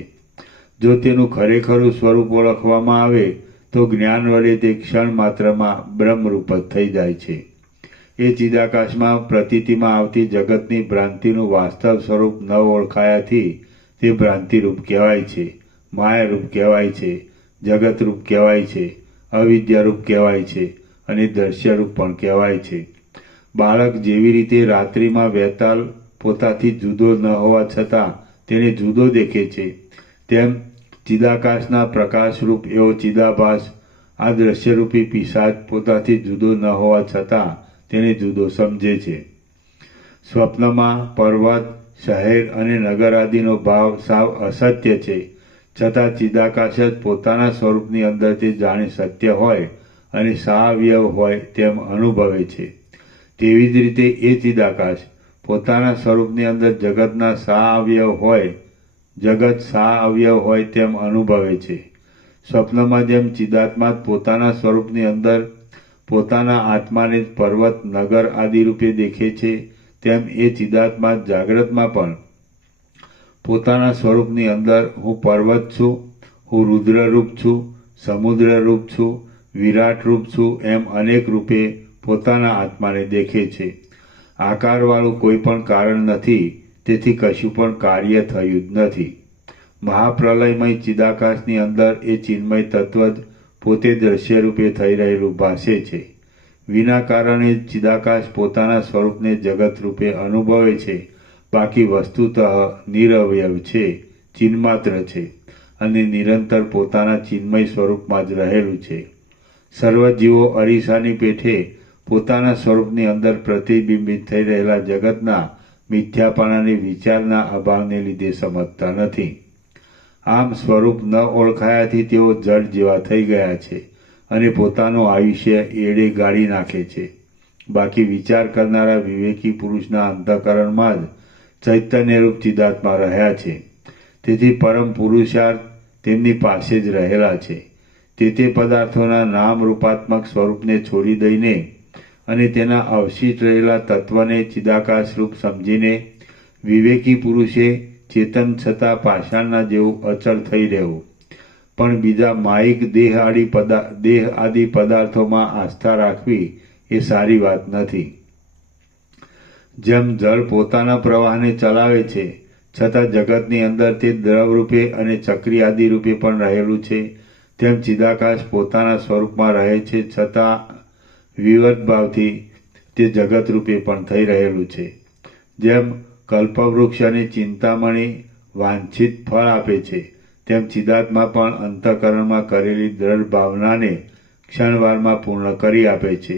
જો તેનું ખરેખરું સ્વરૂપ ઓળખવામાં આવે તો જ્ઞાન વડે તે ક્ષણ માત્રમાં બ્રહ્મરૂપ જ થઈ જાય છે. એ ચિદાકાશમાં પ્રતીતિમાં આવતી જગતની ભ્રાંતિનું વાસ્તવ સ્વરૂપ ન ઓળખાયાથી તે ભ્રાંતિરૂપ કહેવાય છે, માયારૂપ કહેવાય છે, જગતરૂપ કહેવાય છે, અવિદ્યારૂપ કહેવાય છે અને દ્રશ્યરૂપ પણ કહેવાય છે. બાળક જેવી રીતે રાત્રિમાં વેતાલ પોતાથી જુદો ન હોવા છતાં તેને જુદો દેખે છે, તેમ ચિદાકાશના પ્રકાશરૂપ એવો ચિદાભાસ આ દ્રશ્યરૂપી પિશાચ પોતાથી જુદો ન હોવા છતાં તેને જુદો સમજે છે. સ્વપ્નમાં પર્વત, શહેર અને નગર આદિનો ભાવ સાવ અસત્ય છે, છતાં ચિદાકાશ જ પોતાના સ્વરૂપની અંદર તે જાણે સત્ય હોય અને સાવયવ હોય તેમ અનુભવે છે. તેવી જ રીતે એ ચિદાકાશ પોતાના સ્વરૂપની અંદર જગત સાવયવ હોય તેમ અનુભવે છે. સ્વપ્નમાં જેમ ચિદાત્મા પોતાના સ્વરૂપની અંદર પોતાના આત્માને જ પર્વત, નગર આદિ રૂપે દેખે છે, તેમ એ ચિદાત્મા જાગ્રતમાં પણ પોતાના સ્વરૂપની અંદર હું પર્વત છું, હું રુદ્રરૂપ છું, સમુદ્રરૂપ છું, વિરાટરૂપ છું એમ અનેક રૂપે પોતાના આત્માને દેખે છે. આકારવાળું કોઈ પણ કારણ નથી, તેથી કશું પણ કાર્ય થયું જ નથી. મહાપ્રલયમય ચિદાકાશની અંદર એ ચિન્મય તત્વ જ પોતે દ્રશ્યરૂપે થઈ રહેલું ભાસે છે. વિના કારણે ચિદાકાશ પોતાના સ્વરૂપને જગત રૂપે અનુભવે છે. બાકી વસ્તુતઃ નિરવયવ છે, ચિન્માત્ર છે અને નિરંતર પોતાના ચિન્મય સ્વરૂપમાં જ રહેલું છે. સર્વ જીવો અરીસાની પેઠે પોતાના સ્વરૂપની અંદર પ્રતિબિંબિત થઈ રહેલા જગતના મિથ્યાપણાની વિચારના અભાવને લીધે સમજતા નથી. આમ સ્વરૂપ ન ઓળખાયાથી તેઓ જડ જેવા થઈ ગયા છે અને પોતાનું આયુષ્ય એળે ગાળી નાખે છે. બાકી વિચાર કરનારા વિવેકી પુરુષના અંતઃકરણમાં જ ચૈતન્યરૂપ ચિદાત્મા રહ્યા છે. તેથી પરમ પુરુષાર્થ તેમની પાસે જ રહેલા છે. તે પદાર્થોના નામ રૂપાત્મક સ્વરૂપને છોડી દઈને અને તેના અવશિષ્ટ રહેલા તત્વને ચિદાકાશ રૂપ સમજીને વિવેકી પુરુષે ચેતન છતાં પાષાણના જેવું અચળ થઈ રહેવું, પણ બીજા માયિક દેહ આદિ પદાર્થોમાં આસ્થા રાખવી એ સારી વાત નથી. જેમ જળ પોતાના પ્રવાહને ચલાવે છે, છતાં જગતની અંદર તે દ્રવ રૂપે અને ચક્રી આદિ રૂપે પણ રહેલું છે, તેમ ચિદાકાશ પોતાના સ્વરૂપમાં રહે છે, છતાં વિવર્ત ભાવથી તે જગત રૂપે પણ થઈ રહેલું છે. જેમ કલ્પવૃક્ષ અને ચિંતામણી વાંછિત ફળ આપે છે, તેમ ચિદાત્મા પણ અંતઃકરણમાં કરેલી દ્રઢ ભાવનાને ક્ષણવારમાં પૂર્ણ કરી આપે છે.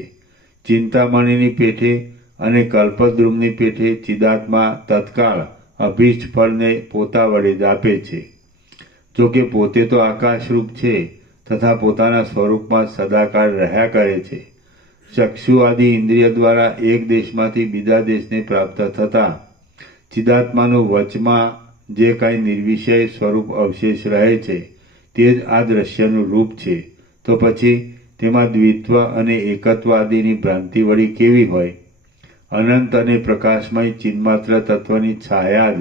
ચિંતામણીની પેઠે અને કલ્પદ્રુમની પેઠે ચિદાત્મા તત્કાળ અભીષ્ટ ફળને પોતા વડે જ આપે છે. જોકે પોતે તો આકાશરૂપ છે તથા પોતાના સ્વરૂપમાં સદાકાળ રહ્યા કરે છે. ચક્ષુ આદિ ઇન્દ્રિય દ્વારા એક દેશમાંથી બીજા દેશને પ્રાપ્ત થતા ચિદાત્માનું વચમાં જે કાંઈ નિર્વિષય સ્વરૂપ અવશેષ રહે છે તે જ આ દ્રશ્યનું રૂપ છે. તો પછી તેમાં દ્વિત્વ અને એકત્વ આદિની ભ્રાંતિ વળી કેવી હોય? અનંત અને પ્રકાશમય ચિન્માત્ર તત્વની છાયા જ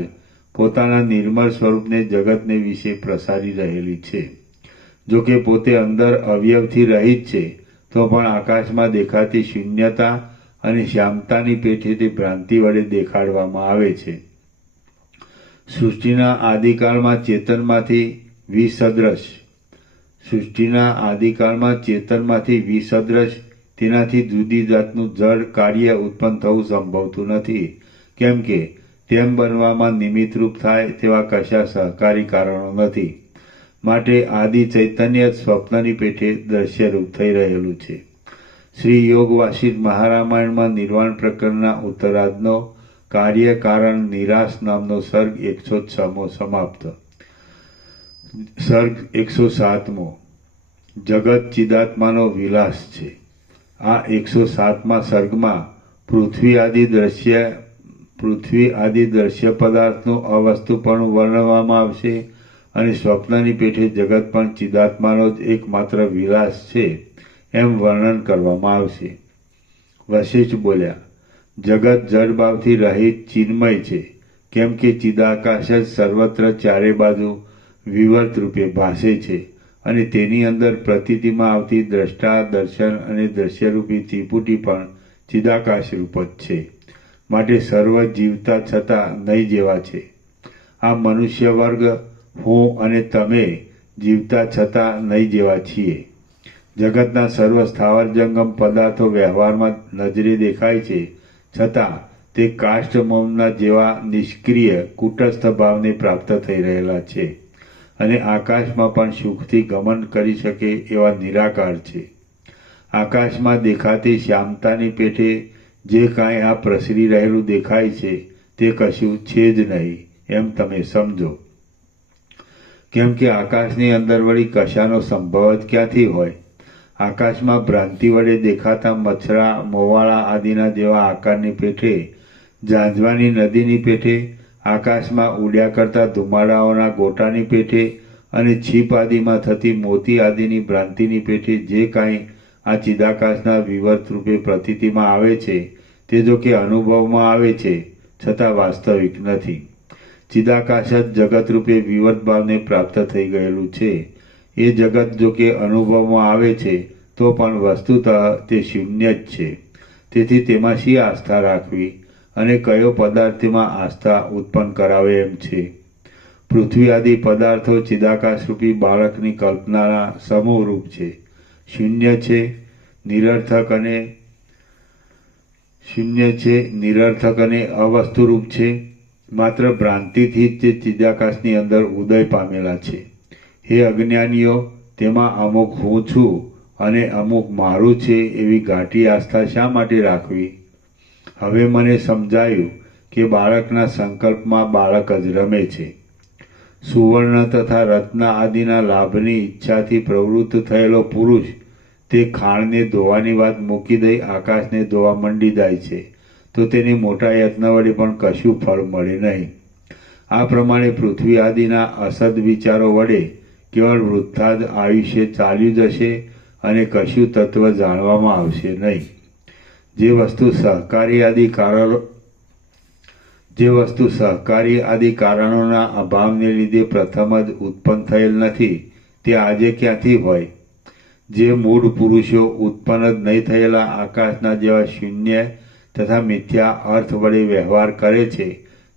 પોતાના નિર્મળ સ્વરૂપને જગતને વિશે પ્રસારી રહેલી છે. જોકે પોતે અંદર અવયવથી રહિત છે, તો પણ આકાશમાં દેખાતી શૂન્યતા અને શ્યામતાની પેઠે તે ભ્રાંતિ વડે દેખાડવામાં આવે છે. સૃષ્ટિના આદિકાળમાં ચેતનમાંથી વિસદૃશ તેનાથી જુદી જાતનું જડ કાર્ય ઉત્પન્ન થવું સંભવતું નથી, કેમ કે તેમ બનવામાં નિમિત્તરૂપ થાય તેવા કશા સહકારી કારણો નથી. માટે આદિ ચૈતન્ય જ સ્વપ્નની પેઠે દ્રશ્યરૂપ થઈ રહેલું છે. શ્રી યોગ વાસિષ્ઠ મહારામાયણમાં નિર્વાણ પ્રકરણના ઉત્તરાર્ધનો કાર્ય કારણ નિરાશ નામનો સર્ગ 106મો સમાપ્ત. સર્ગ 107મો જગત ચિદાત્માનો વિલાસ છે. આ 107મા સર્ગમાં પૃથ્વી આદિ દ્રશ્ય પદાર્થનું અવસ્તુપણું વર્ણવવામાં આવશે અને સ્વપ્નની પેઠે જગત પણ ચિદાત્માનો જ એકમાત્ર વિલાસ છે એમ વર્ણન કરવામાં આવશે. વશિષ્ઠ બોલ્યા, જગત જડભાવથી રહિત ચિન્મય છે, કેમ કે ચિદાકાશ જ સર્વત્ર ચારે બાજુ વિવર્ત રૂપે ભાસે છે અને તેની અંદર પ્રતીતિમાં આવતી દ્રષ્ટા, દર્શન અને દ્રશ્યરૂપી ત્રિપુટી પણ ચિદાકાશ રૂપ જ છે. માટે સર્વ જીવતા છતાં નહીં જેવા છે. આ મનુષ્ય વર્ગ, હું અને તમે જીવતા છતાં નહીં જેવા છીએ. જગતના સર્વ સ્થાવર જંગમ પદાર્થો વ્યવહારમાં નજરે દેખાય છે, છતાં તે કાષ્ઠ મોમના જેવા નિષ્ક્રિય કુટસ્થ ભાવને પ્રાપ્ત થઈ રહેલા છે અને આકાશમાં પણ સુખથી ગમન કરી શકે એવા નિરાકાર છે. આકાશમાં દેખાતી શ્યામતાની પેઠે જે કાંઈ આ પ્રસરી રહેલું દેખાય છે તે કશું છે જ નહીં એમ તમે સમજો. કેમ કે આકાશની અંદર વળી કશાનો સંભવ જ ક્યાંથી હોય? આકાશમાં ભ્રાંતિ વડે દેખાતા મચ્છરા, મોવાળા આદિના જેવા આકારની પેઠે, ઝાંઝવાની નદીની પેઠે, આકાશમાં ઉડ્યા કરતા ધુમાડાઓના ગોટાની પેઠે અને છીપ આદિમાં થતી મોતી આદિની ભ્રાંતિની પેઠે જે કાંઈ આ ચિદાકાશના વિવર્ત રૂપે પ્રતીતિમાં આવે છે તે જો કે અનુભવમાં આવે છે, છતાં વાસ્તવિક નથી. ચિદાકાશ જ જગત રૂપે વિવર્ત ભાવને પ્રાપ્ત થઈ ગયેલું છે. એ જગત જો કે અનુભવમાં આવે છે તો પણ વસ્તુતઃ તે શૂન્ય જ છે. તેથી તેમાં શી આસ્થા રાખવી અને કયો પદાર્થ તેમાં આસ્થા ઉત્પન્ન કરાવે એમ છે? પૃથ્વી આદિ પદાર્થો ચિદાકાશરૂપી બાળકની કલ્પનાના સમૂહરૂપ છે. શૂન્ય છે, નિરર્થક અને અવસ્તુરૂપ છે. માત્ર ભ્રાંતિથી જ તે ચિદાકાશની અંદર ઉદય પામેલા છે. હે અજ્ઞાનીઓ, તેમાં અમુક હું છું અને અમુક મારું છે એવી ગાંઠી આસ્થા શા માટે રાખવી? હવે મને સમજાયું કે બાળકના સંકલ્પમાં બાળક જ રમે છે. સુવર્ણ તથા રત્ન આદિના લાભની ઈચ્છાથી પ્રવૃત્ત થયેલો પુરુષ તે ખાણને ધોવાની વાત મૂકી દઈ આકાશને ધોવા મંડી જાય છે, તો તેને મોટા યત્ન વડે પણ કશું ફળ મળે નહીં. આ પ્રમાણે પૃથ્વી આદિના અસદ વિચારો વડે કેવળ વૃથા જ આયુષ્ય ચાલ્યું જશે અને કશું તત્વ જાણવામાં આવશે નહીં. જે વસ્તુ સહકારી આદિ જે વસ્તુ સહકારી આદિ કારણોના અભાવને લીધે પ્રથમ જ ઉત્પન્ન થયેલ નથી તે આજે ક્યાંથી હોય? જે મૂળ પુરુષો ઉત્પન્ન જ નહીં થયેલા આકાશના જેવા શૂન્ય તથા મિથ્યા અર્થ વડે વ્યવહાર કરે છે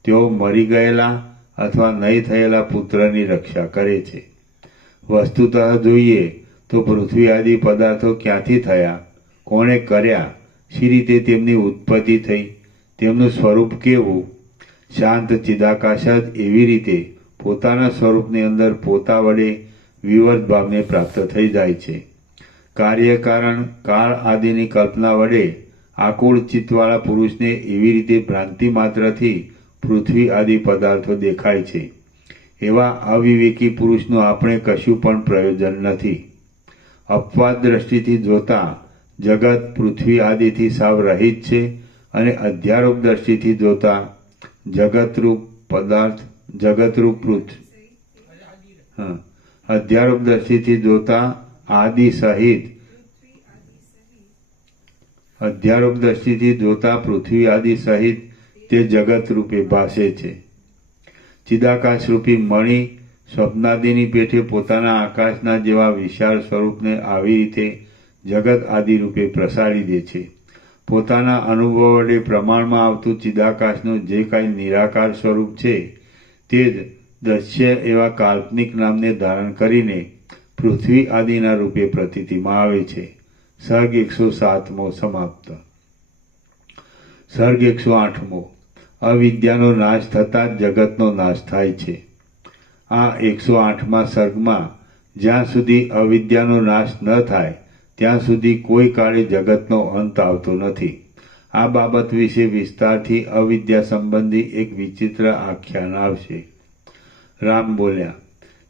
તેઓ મરી ગયેલા અથવા નહીં થયેલા પુત્રની રક્ષા કરે છે. વસ્તુતઃ જોઈએ તો પૃથ્વી આદિ પદાર્થો ક્યાંથી થયા, કોણે કર્યા, શી રીતે તેમની ઉત્પત્તિ થઈ, તેમનું સ્વરૂપ કેવું? શાંત ચિદાકાશ જ એવી રીતે પોતાના સ્વરૂપની અંદર પોતા વડે વિવર્ત ભાવને પ્રાપ્ત થઈ જાય છે. કાર્યકારણ કાળ આદિની કલ્પના વડે આકુળ ચિત્તવાળા પુરુષને એવી રીતે ભ્રાંતિ માત્રથી પૃથ્વી આદિ પદાર્થો દેખાય છે. એવા અવિવેકી પુરુષનું આપણે કશું પણ પ્રયોજન નથી. અપવાદ દ્રષ્ટિથી જોતા જગત પૃથ્વી આદિથી સાવ રહિત છે અને અધ્યારોપ દ્રષ્ટિથી જોતા જગતરૂપ પદાર્થ જગતરૂપ પૃથ્વી અધ્યારોપ દ્રષ્ટિથી જોતા આદિ સહિત અધ્યારોપ દ્રષ્ટિથી જોતા પૃથ્વી આદિ સહિત તે જગત રૂપે ભાસે છે. ચિદાકાશ રૂપી મણિ સ્વપ્નાદિની પેઠે પોતાના આકાશના જેવા વિશાળ સ્વરૂપને આવી રીતે જગત આદિ રૂપે પ્રસારી દે છે. પોતાના અનુભવ વડે પ્રમાણમાં આવતું ચિદાકાશનું જે કાંઈ નિરાકાર સ્વરૂપ છે તે જ દ્રશ્ય એવા કાલ્પનિક નામને ધારણ કરીને પૃથ્વી આદિના રૂપે પ્રતીતિમાં આવે છે. સર્ગ 107મો સમાપ્ત. સર્ગ 108મો. અવિદ્યાનો નાશ થતાં જ જગતનો નાશ થાય છે. આ 108મા સર્ગમાં જ્યાં સુધી અવિદ્યાનો નાશ ન થાય ત્યાં સુધી કોઈ કાળે જગતનો અંત આવતો નથી. આ બાબત વિશે વિસ્તારથી અવિદ્યા સંબંધી એક વિચિત્ર આખ્યાન આવશે. રામ બોલ્યા,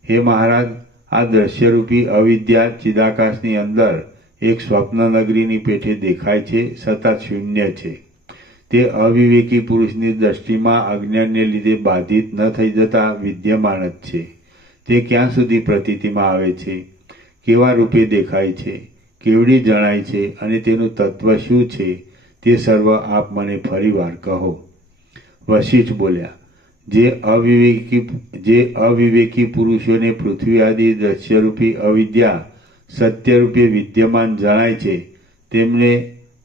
હે મહારાજ, આ દ્રશ્યરૂપી અવિદ્યા ચિદાકાશની અંદર એક સ્વપ્ન નગરીની પેઠે દેખાય છે, છતાં શૂન્ય છે. તે અવિવેકી પુરુષની દ્રષ્ટિમાં અજ્ઞાનને લીધે બાધિત ન થઈ જતા વિદ્યમાન જ છે. તે ક્યાં સુધી પ્રતીતિમાં આવે છે, કેવા રૂપે દેખાય છે, કેવડી જણાય છે અને તેનું તત્વ શું છે તે સર્વ આપ મને ફરીવાર કહો. વશિષ્ઠ બોલ્યા, જે અવિવેકી પુરુષોને પૃથ્વી આદિ દ્રશ્યરૂપી અવિદ્યા સત્યરૂપે વિદ્યમાન જણાય છે તેમને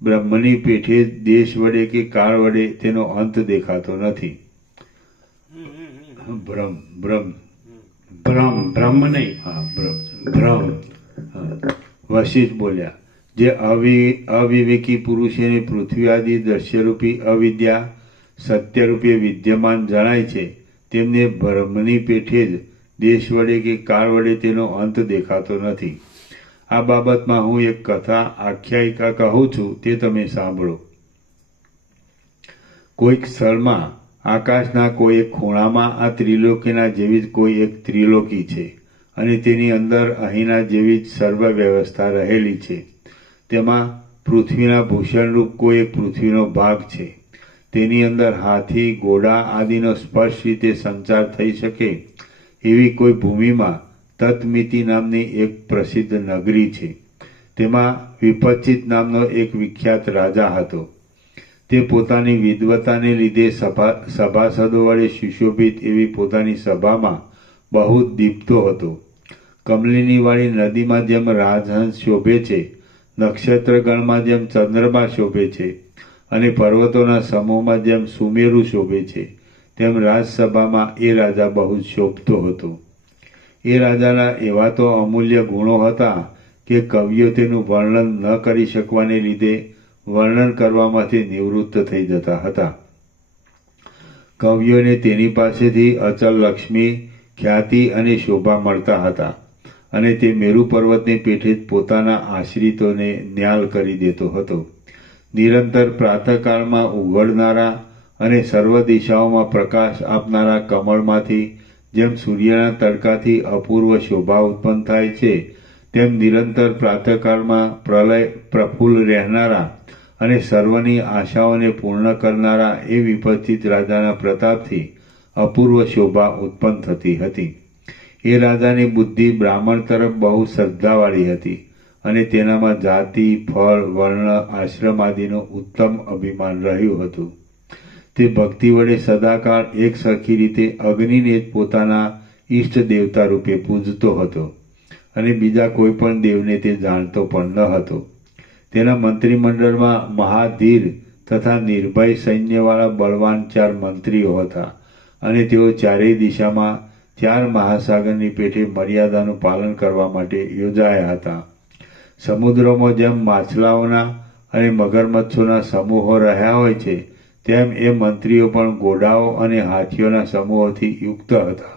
બ્રહ્મની પેઠે દેશ વડે કે કાળ વડે તેનો અંત દેખાતો નથી. બ્રહ્મ નહીં, ભ્રમ. વશિષ્ઠ બોલ્યા, જે અવિવેકી પુરુષોને પૃથ્વી આદિ દ્રશ્યરૂપી અવિદ્યા સત્યરૂપે વિદ્યમાન જણાય છે તેમને બ્રહ્મની પેઠે જ દેશ વડે કે કાળ વડે તેનો અંત દેખાતો નથી. આ બાબતમાં હું એક કથા આખ્યાયિકા કહું છું, તે તમે સાંભળો. કોઈક સ્થળમાં આકાશના કોઈ એક ખૂણામાં આ ત્રિલોકીના જેવી જ કોઈ એક ત્રિલોકી છે અને તેની અંદર અહીંના જેવી જ સર્વ વ્યવસ્થા રહેલી છે. તેમાં પૃથ્વીના ભૂષણરૂપ કોઈ એક પૃથ્વીનો ભાગ છે. તેની અંદર હાથી, ઘોડા આદિનો સ્પષ્ટ રીતે સંચાર થઈ શકે એવી કોઈ ભૂમિમાં તત્મિતિ નામની એક પ્રસિદ્ધ નગરી છે. તેમાં વિપચિત નામનો એક વિખ્યાત રાજા હતો. તે પોતાની વિદ્વતાને લીધે સભાસદો વડે સુશોભિત એવી પોતાની સભામાં બહુ દીપતો હતો. કમલિનીવાળી નદીમાં જેમ રાજહંસ શોભે છે, નક્ષત્રગણમાં જેમ ચંદ્રમા શોભે છે અને પર્વતોના સમૂહમાં જેમ સુમેરુ શોભે છે, તેમ રાજસભામાં એ રાજા બહુ જ શોભતો હતો. એ રાજાના એવા તો અમૂલ્ય ગુણો હતા કે કવિઓ તેનું વર્ણન ન કરી શકવાને લીધે વર્ણન કરવામાંથી નિવૃત્ત થઈ જતા હતા. કવિઓને તેની પાસેથી અચલ લક્ષ્મી, ખ્યાતિ અને શોભા મળતા હતા અને તે મેરુ પર્વતની પેઠે જ પોતાના આશ્રિતોને ન્યાલ કરી દેતો હતો. નિરંતર પ્રાતઃકાળમાં ઉઘડનારા અને સર્વ દિશાઓમાં પ્રકાશ આપનારા કમળમાંથી જેમ સૂર્યના તડકાથી અપૂર્વ શોભા ઉત્પન્ન થાય છે, તેમ નિરંતર પ્રાતઃકાળમાં પ્રફુલ્લ રહેનારા અને સર્વની આશાઓને પૂર્ણ કરનારા એ વિપચિત રાજાના પ્રતાપથી અપૂર્વ શોભા ઉત્પન્ન થતી હતી. એ રાજાની બુદ્ધિ બ્રાહ્મણ તરફ બહુ શ્રદ્ધાવાળી હતી અને તેનામાં જાતિ, ફળ, વર્ણ, આશ્રમ આદિનું ઉત્તમ અભિમાન રહ્યું હતું. તે ભક્તિ વડે સદાકાળ એક સરખી રીતે અગ્નિને જ પોતાના ઈષ્ટ દેવતા રૂપે પૂજતો હતો અને બીજા કોઈ પણ દેવને તે જાણતો પણ ન હતો. તેના મંત્રીમંડળમાં મહાધીર તથા નિર્ભય સૈન્યવાળા બળવાન 4 મંત્રીઓ હતા અને તેઓ ચારેય દિશામાં 4 મહાસાગરની પેઠે મર્યાદાનું પાલન કરવા માટે યોજાયા હતા. સમુદ્રમાં જેમ માછલાઓના અને મગરમચ્છોના સમૂહો રહ્યા હોય છે, તેમ એ મંત્રીઓ પણ ઘોડાઓ અને હાથીઓના સમૂહોથી યુક્ત હતા.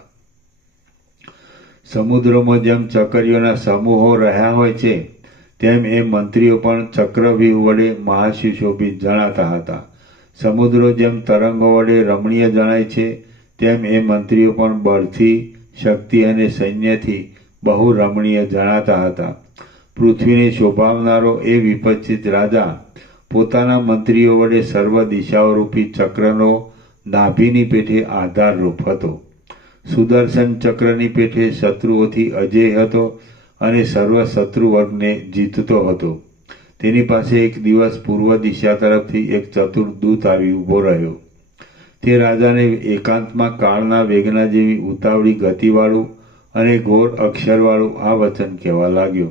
સમુદ્રમાં જેમ ચકરીઓના સમૂહો રહ્યા હોય છે, તેમ એ મંત્રીઓ પણ ચક્રવ્યૂહ વડે મહાસુશોભિત જણાતા હતા. સમુદ્રો જેમ તરંગો વડે રમણીય જણાય છે, તેમ એ મંત્રીઓ પણ બળથી, શક્તિ અને સૈન્યથી બહુ રમણીય જણાતા હતા. પૃથ્વીને શોભાવનારો એ વિપચિત રાજા પોતાના મંત્રીઓ વડે સર્વ દિશાઓરૂપી ચક્રનો નાભીની પેઠે આધારરૂપ હતો. સુદર્શન ચક્રની પેઠે શત્રુઓથી અજેય હતો અને સર્વ શત્રુ વર્ગને જીતતો હતો. તેની પાસે એક દિવસ પૂર્વ દિશા તરફથી એક ચતુર દૂત આવી ઊભો રહ્યો. તે રાજાને એકાંતમાં કાળના વેગના જેવી ઉતાવળી ગતિવાળું અને ઘોર અક્ષરવાળું આ વચન કહેવા લાગ્યો: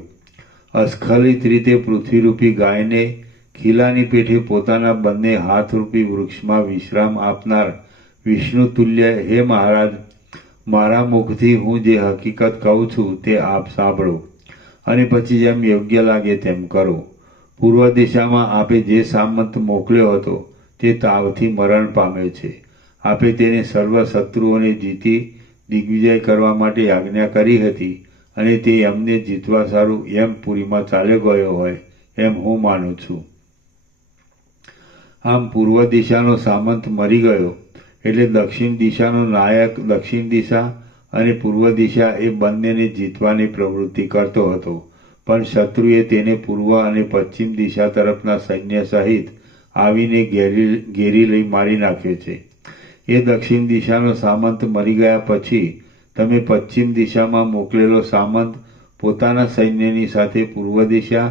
અસ્ખલિત રીતે પૃથ્વીરૂપી ગાયને ખીલાની પેઠે પોતાના બંને હાથરૂપી વૃક્ષમાં વિશ્રામ આપનાર વિષ્ણુ તુલ્ય હે મહારાજ, મારા મુખથી હું જે હકીકત કહું છું તે આપ સાંભળો અને પછી જેમ યોગ્ય લાગે તેમ કરો. પૂર્વ દિશામાં આપે જે સામંત મોકલ્યો હતો તે તાવથી મરણ પામ્યો છે. આપે તેને સર્વ શત્રુઓને જીતી દિગ્વિજય કરવા માટે આજ્ઞા કરી હતી અને તે એમને જીતવા સારું એમ પુરીમાં ચાલ્યો ગયો હોય એમ હું માનું છું. આમ પૂર્વ દિશાનો સામંત મરી ગયો એટલે દક્ષિણ દિશાનો નાયક દક્ષિણ દિશા અને પૂર્વ દિશા એ બંનેને જીતવાની પ્રવૃત્તિ કરતો હતો, પણ શત્રુએ તેને પૂર્વ અને પશ્ચિમ દિશા તરફના સૈન્ય સહિત આવીને ઘેરી લઈ મારી નાખ્યો છે. એ દક્ષિણ દિશાનો સામંત મરી ગયા પછી તમે પશ્ચિમ દિશામાં મોકલેલો સામંત પોતાના સૈન્યની સાથે પૂર્વ દિશા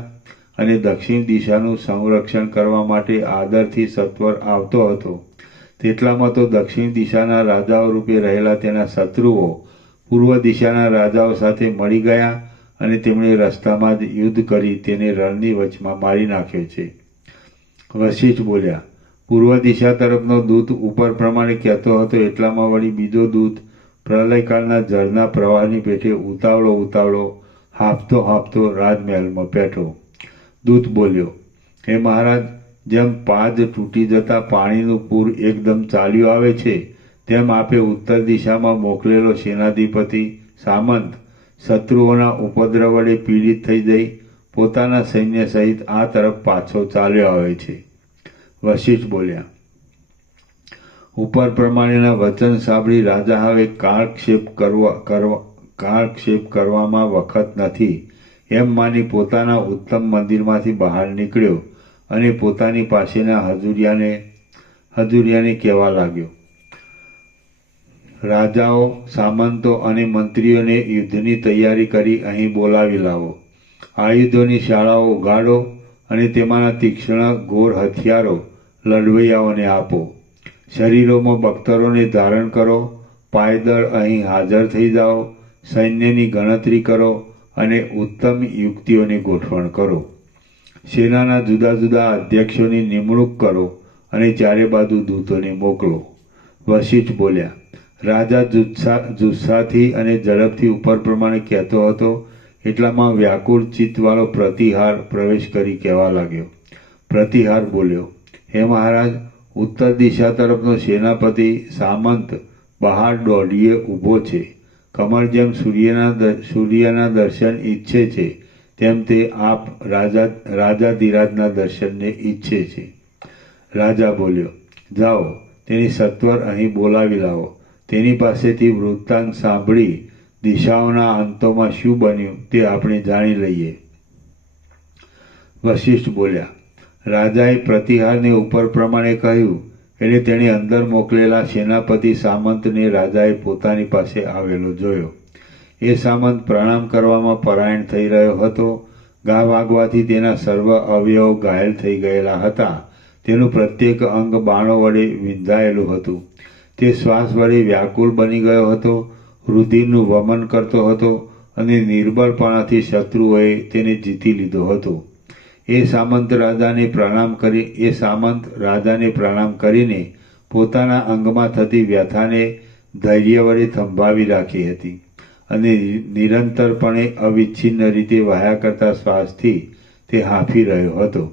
અને દક્ષિણ દિશાનું સંરક્ષણ કરવા માટે આદરથી સત્વર આવતો હતો. તેટલામાં તો દક્ષિણ દિશાના રાજાઓ રૂપે રહેલા તેના શત્રુઓ પૂર્વ દિશાના રાજાઓ સાથે મળી ગયા અને તેમણે રસ્તામાં જ યુદ્ધ કરી તેને રણની વચમાં મારી નાખ્યો છે. વશિષ્ઠ બોલ્યા: પૂર્વ દિશા તરફનો દૂત ઉપર પ્રમાણે કહેતો હતો એટલામાં વળી બીજો દૂત પ્રલયકાળના જળના પ્રવાહની પેઠે ઉતાવળો હાંફતો રાજમહેલમાં બેઠો. દૂત બોલ્યો: હે મહારાજ, જેમ પાદ તૂટી જતા પાણીનું પૂર એકદમ ચાલ્યું આવે છે, તેમ આપે ઉત્તર દિશામાં મોકલેલો સેનાધિપતિ સામંત શત્રુઓના ઉપદ્રવ વડે પીડિત થઈ જઈ પોતાના સૈન્ય સહિત આ તરફ પાછો ચાલ્યો આવે છે. વશિષ્ઠ બોલ્યા: ઉપર પ્રમાણેના વચન સાંભળી રાજા હવે કાળક્ષેપ કરવામાં વખત નથી એમ માની પોતાના ઉત્તમ મંદિરમાંથી બહાર નીકળ્યો અને પોતાની પાસેના હજુરિયાને કહેવા લાગ્યો: રાજાઓ, સામંતો અને મંત્રીઓને યુદ્ધની તૈયારી કરી અહીં બોલાવી લાવો. આયુધોની શાળાઓ ઉગાડો અને તેમાંના તીક્ષ્ણ ઘોર હથિયારો લડવૈયાઓને આપો. શરીરોમાં બખ્તરોને ધારણ કરો. પાયદળ અહીં હાજર થઈ જાઓ. સૈન્યની ગણતરી કરો અને ઉત્તમ યુક્તિઓની ગોઠવણ કરો. સેનાના જુદા જુદા અધ્યક્ષોની નિમણૂક કરો અને ચારે બાજુ દૂતોને મોકલો. વશિષ્ઠ બોલ્યા: રાજા જુસ્સાથી અને ઝડપથી ઉપર પ્રમાણે કહેતો હતો એટલામાં વ્યાકુળ ચિત્તવાળો પ્રતિહાર પ્રવેશ કરી કહેવા લાગ્યો. પ્રતિહાર બોલ્યો: હે મહારાજ, ઉત્તર દિશા તરફનો સેનાપતિ સામંત બહાર દોડીએ ઊભો છે. કમળ જેમ સૂર્યના દર્શન ઈચ્છે છે તેમ તે આપ રાજાધિરાજના દર્શનને ઈચ્છે છે. રાજા બોલ્યો: જાઓ, તેની સત્વર અહીં બોલાવી લાવો. તેની પાસેથી વૃત્તાંત સાંભળી દિશાઓના અંતોમાં શું બન્યું તે આપણે જાણી લઈએ. વશિષ્ઠ બોલ્યા: રાજાએ પ્રતિહારને ઉપર પ્રમાણે કહ્યું એટલે તેણે અંદર મોકલેલા સેનાપતિ સામંતને રાજાએ પોતાની પાસે આવેલો જોયો. એ સામંત પ્રણામ કરવામાં પરાયણ થઈ રહ્યો હતો. ઘા વાગવાથી તેના સર્વ અવયવો ઘાયલ થઈ ગયેલા હતા, તેનું પ્રત્યેક અંગ બાણો વડે વિંધાયેલું હતું. તે શ્વાસ વડે વ્યાકુળ બની ગયો હતો, રુધિરનું વમન કરતો હતો અને નિર્બળપણાથી શત્રુઓએ તેને જીતી લીધો હતો. એ સામંત રાજાને પ્રણામ કરીને પોતાના અંગમાં થતી વ્યથાને ધૈર્ય વડે થંભાવી રાખી હતી અને નિરંતરપણે અવિચ્છિન્ન રીતે વહ્યા કરતા શ્વાસથી તે હાંફી રહ્યો હતો.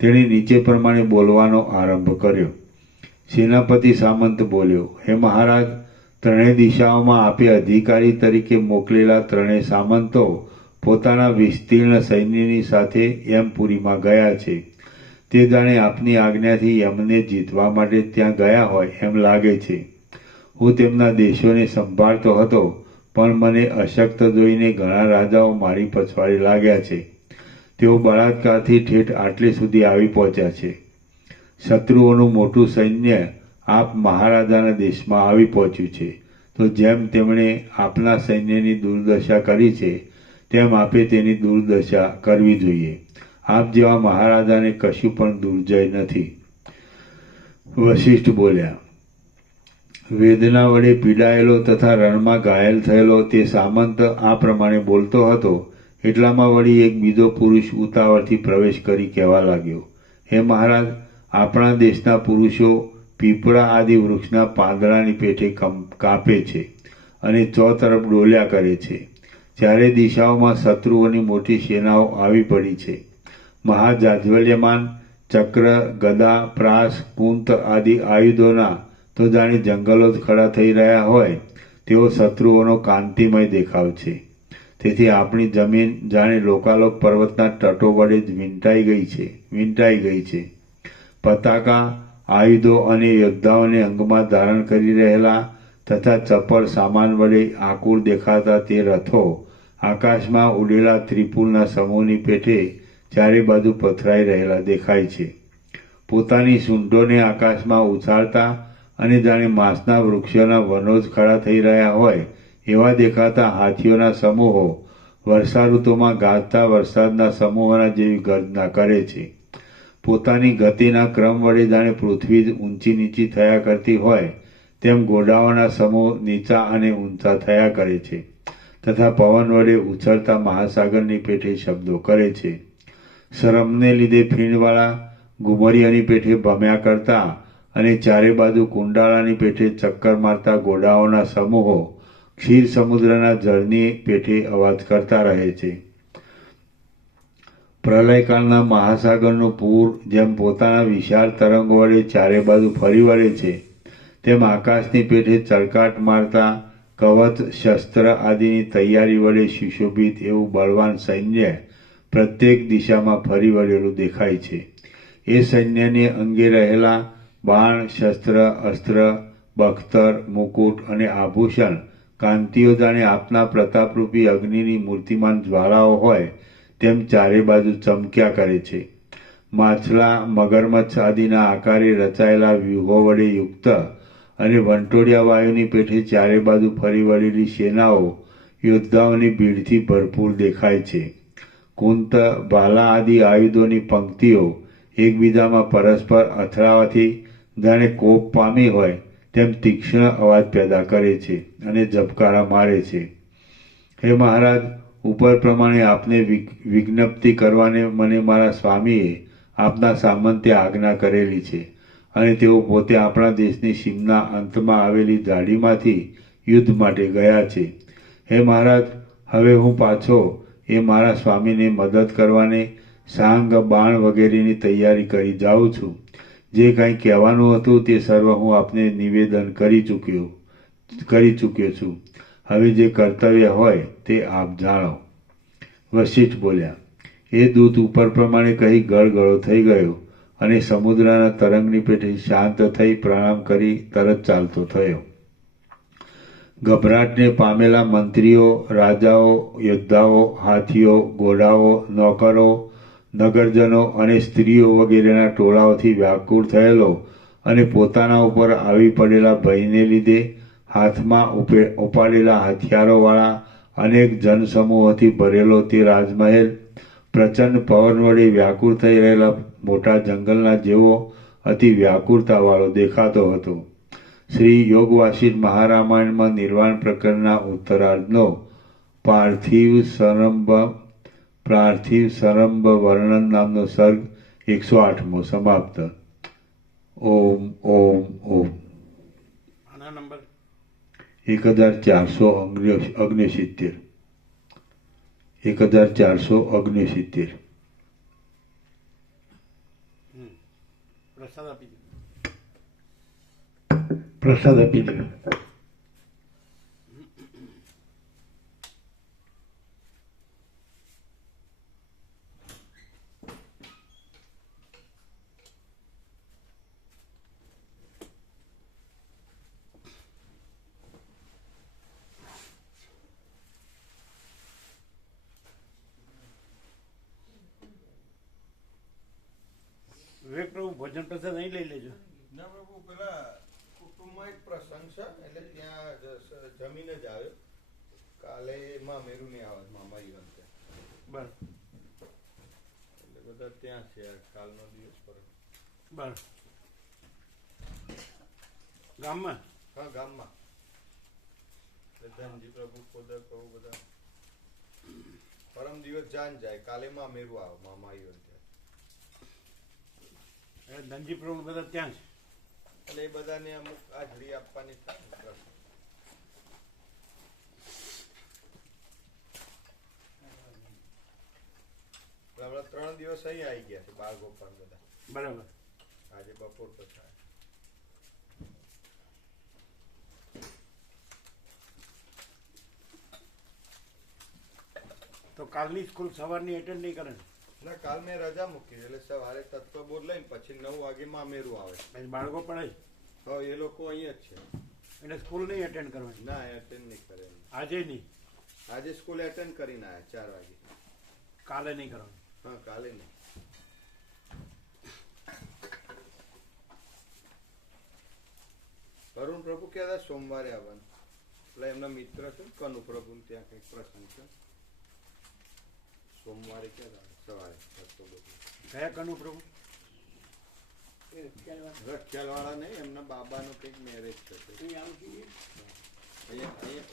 તેણે નીચે પ્રમાણે બોલવાનો આરંભ કર્યો. સેનાપતિ સામંત બોલ્યો, હે મહારાજ, ત્રણેય દિશાઓમાં આપે અધિકારી તરીકે મોકલેલા ત્રણેય સામંતો પોતાના વિસ્તીર્ણ સૈન્યની સાથે યમપુરીમાં ગયા છે. તે જાણે આપની આજ્ઞાથી યમને જીતવા માટે ત્યાં ગયા હોય એમ લાગે છે. હું તેમના દેશોને સંભાળતો હતો, પણ મને અશક્ત જોઈને ઘણા રાજાઓ મારી પછવાડે લાગ્યા છે. તેઓ બળાત્કારથી ઠેઠ આટલે સુધી આવી પહોંચ્યા છે. શત્રુઓનું મોટું સૈન્ય આપ મહારાજાના દેશમાં આવી પહોંચ્યું છે. તો જેમ તેમણે આપના સૈન્યની દુર્દશા કરી છે, તેમ આપે તેની દુર્દશા કરવી જોઈએ. આપ જેવા મહારાજાને કશું પણ દુર્જય નથી. વશિષ્ઠ બોલ્યા, વેદના વડે પીડાયેલો તથા રણમાં ઘાયલ થયેલો તે સામંત આ પ્રમાણે બોલતો હતો, એટલામાં વળી એક બીજો પુરુષ ઉતાવળથી પ્રવેશ કરી કહેવા લાગ્યો, હે મહારાજ, આપણા દેશના પુરુષો પીપળા આદિ વૃક્ષના પાંદડાની પેઠે કાપે છે અને ચોતરફ ડોલ્યા કરે છે. ચારે દિશાઓમાં શત્રુઓની મોટી સેનાઓ આવી પડી છે. મહાજાજ્વલ્યમાન ચક્ર, ગદા, પ્રાસ, કુંત આદિ આયુધોના તો જાણે જંગલો જ ખડા થઈ રહ્યા હોય તેવો શત્રુઓનો કાંતિમય દેખાવ છે. તેથી આપણી જમીન જાણે લોકાલોક પર્વતના તટો વડે જ વીંટાઈ ગઈ છે. પતાકા, આયુધો અને યોદ્ધાઓને અંગમાં ધારણ કરી રહેલા તથા ચપળ સામાન વડે આકુળ દેખાતા તે રથો આકાશમાં ઉડેલા ત્રિપુરના સમૂહની પેઠે ચારે બાજુ પથરાઈ રહેલા દેખાય છે. પોતાની સૂંઢોને આકાશમાં ઉછાળતા અને જાણે માંસના વૃક્ષોના વનો જ ખડા થઈ રહ્યા હોય એવા દેખાતા હાથીઓના સમૂહો વર્ષા ઋતુમાં ગાજતા વરસાદના સમૂહોના જેવી ગર્જના કરે છે. પોતાની ગતિના ક્રમ વડે જાણે પૃથ્વી જ ઊંચી નીચી થયા કરતી હોય તેમ ઘોડાઓના સમૂહ નીચા અને ઊંચા થયા કરે છે તથા પવન વડે ઉછળતા મહાસાગરની પેઠે શબ્દો કરે છે. શરમને લીધે ફીણવાળા ઘુમરિયાની પેઠે ભમ્યા કરતા અને ચારે બાજુ કુંડાળાની પેઠે ચક્કર મારતા ઘોડાઓના સમૂહો ક્ષીર સમુદ્રના જળની પેઠે અવાજ કરતા રહે છે. પ્રલયકાળના મહાસાગરનું પૂર જેમ પોતાના વિશાળ તરંગો વડે ચારે બાજુ ફરી વળે છે, તેમ આકાશની પેઠે ચળકાટ મારતા કવચ, શસ્ત્ર આદિની તૈયારી વડે સુશોભિત એવું બળવાન સૈન્ય પ્રત્યેક દિશામાં ફરી વળેલું દેખાય છે. એ સૈન્યને અંગે રહેલા બાણ, શસ્ત્ર, અસ્ત્ર, બખ્તર, મુકુટ અને આભૂષણ કાંતિઓ જાણે આપના પ્રતાપરૂપી અગ્નિની મૂર્તિમાન જ્વાળાઓ હોય તેમ ચારે બાજુ ચમક્યા કરે છે. માછલા, મગરમચ્છ આદિના આકારે રચાયેલા વ્યૂહો વડે યુક્ત અને વંટોળિયા વાયુની પેઠે ચારે બાજુ ફરી વળેલી સેનાઓ યોદ્ધાઓની ભીડથી ભરપૂર દેખાય છે. કુંત, ભાલા આદિ આયુધોની પંક્તિઓ એકબીજામાં પરસ્પર અથડાવાથી જાણે કોપ પામી હોય તેમ તીક્ષ્ણ અવાજ પેદા કરે છે અને ઝબકારા મારે છે. હે મહારાજ, ઉપર પ્રમાણે આપને વિજ્ઞપ્તિ કરવાને મને મારા સ્વામીએ આપના સામંતે આજ્ઞા કરેલી છે અને તેઓ પોતે આપણા દેશની સીમના અંતમાં આવેલી ઝાડીમાંથી યુદ્ધ માટે ગયા છે. હે મહારાજ, હવે હું પાછો એ મારા સ્વામીને મદદ કરવાને સાંગ, બાણ વગેરેની તૈયારી કરી જાઉં છું. જે કંઈ કહેવાનું હતું તે સર્વ હું આપને નિવેદન કરી ચૂક્યો છું. હવે જે કર્તવ્ય હોય તે આપ જાણો. વશિષ્ઠ બોલ્યા, એ દૂત ઉપર પ્રમાણે કહી ગળગળો થઈ ગયો અને સમુદ્રના તરંગની પેઠે શાંત થઈ પ્રણામ કરી તરત ચાલતો થયો. ગભરાટને પામેલા મંત્રીઓ, રાજાઓ, યોદ્ધાઓ, હાથીઓ, ઘોડાઓ, નોકરો, નગરજનો અને સ્ત્રીઓ વગેરેના ટોળાઓથી વ્યાકુળ થયેલો અને પોતાના ઉપર આવી પડેલા ભયને લીધે હાથમાં ઉપાડેલા હથિયારોવાળા અનેક જનસમૂહોથી ભરેલો તે રાજમહેલ પ્રચંડ પવન વડે વ્યાકુળ થઈ રહેલા મોટા જંગલના જેવો અતિ વ્યાકુળતાવાળો દેખાતો હતો. શ્રી યોગવાસિન મહારામાયણમાં નિર્વાણ પ્રકરણના ઉત્તરાર્ધનો પાર્થિવ સરંભ વર્ણન નામનો સર્ગ 108મો સમાપ્ત. ઓમ ઓમ ઓમ. આના નંબર 1469. 1469. પ્રસાદ આપી દો. વિવેક પ્રભુ ભોજન પ્રસાદ અહીં લઈ લેજો. ના પ્રભુ, પેલા કુટુંબમાં એક પ્રસંગ છે એટલે ત્યાં જમીને જ આવ્યો. કાલે માં મેરું નહીં આવે, મામા ઈવન ત્યાં. બસ એટલે બધા ત્યાં છે કાલનો દિવસ પર. બસ ગામમાં. હા, ગામમાં. એટલે ધનજી પ્રભુ ખોદર પ્રભુ બધા પરમ દિવસ જાન જાય, કાલે માં મેરું આવે, મામા ઈવન ત્યાં. ધનજી પ્રભુ બધા ત્યાં છે. એટલે એ બધાને અમુક હાજરી આપવાની થાય ને પ્રસંગ. હમણાં 3 દિવસ અહીં આવી ગયા છે બાળ ગોપાલ બધા. બરાબર. આજે બપોર પછી આવે. તો કાલની સ્કૂલ સવારની એટેન્ડ નહીં કરે ને? ના, કાલ મેં રજા મૂકી એટલે સવારે તત્વબોધ લઈને પછી 9 વાગે માં મેરું આવે. પછી બાળકો પડે હા, એ લોકો અહીંયા જ છે. એટલે સ્કૂલ નહીં એટેન્ડ કરવાની? ના, એટેન્ડ નહીં કરે. આજે નહીં? આજે સ્કૂલ એટેન્ડ કરીને આવ્યા 4 વાગે. કાલે નહીં કરવાનું? હા, કાલે નહીં. અરુણ પ્રભુ કહેતા સોમવારે આવવાનું. એટલે એમના મિત્ર છે ને કનુ પ્રભુ, ત્યાં કંઈક પ્રસંગ છે. સોમવારે કહેતા સવારે. કયા કનુ પ્રભુ? રખિયાલવાળા નહીં, એમના બાબાનો કંઈક મેરેજ છે. અહીંયા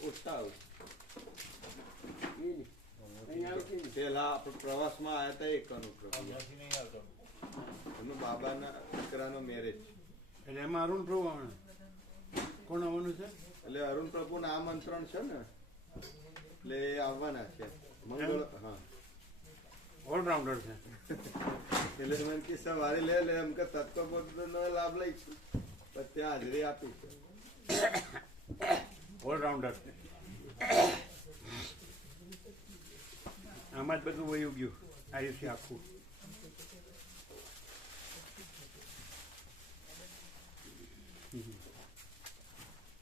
ઓછા આવું. પેલા આપણે પ્રવાસમાં આવ્યા હતા એ કનુ પ્રભુ, એમના બાબાના દીકરાનો મેરેજ. એટલે એમાં અરુણ પ્રભુ આવવાનું. કોણ આવવાનું છે? એટલે અરુણ પ્રભુના આમંત્રણ છે ને, એટલે એ આવવાના છે. મંગળ. હા, ઓલરાઉન્ડર છે. એટલે મને કે સવારે લે એમ કે તત્વબોધનો લાભ લઈશું, પણ ત્યાં હાજરી આપી છે. ઓલરાઉન્ડર. આમાં જ બધું વયું ગયું આયુષ્ય આખું.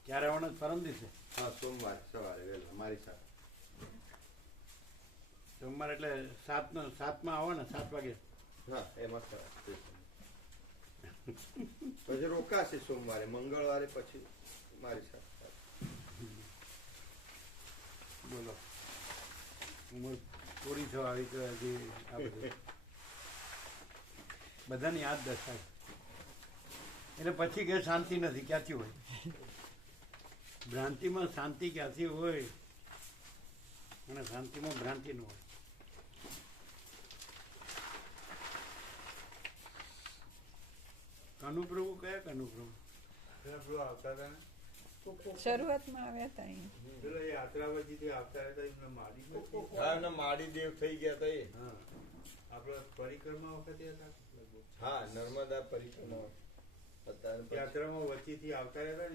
ક્યારે આવવાનું? પરમ દિવસે? હા, સોમવારે સવારે વહેલા મારી સાથે. સોમવાર એટલે 7માં આવવાના, 7 વાગે. હા, એમાં ખરા. પછી રોકાશે સોમવારે, મંગળવારે પછી મારી સાથે. બોલો, ઉંમર થોડી થવા આવી તો હજી આ બધું બધાની યાદ દશાય. એટલે પછી કે શાંતિ નથી, ક્યાંથી હોય? ભ્રાંતિમાં શાંતિ ક્યાંથી હોય? અને શાંતિમાં ભ્રાંતિ ન હોય. કનુ પ્રભુ કયા કનુ પ્રભુ? આવતા હતા ને, શરૂઆતમાં આવ્યા હતા અહીંયા. પેલા યાત્રાવતીથી આવતા હતા એમના માડી. હા, એમના માડી દેવ થઈ ગયા હતા એ. હા, આપણા પરિક્રમા વખતે હતા લગભગ. હા, નર્મદા પરિક્રમા હતા. યાત્રામાં વચ્ચેથી આવતા હતા ને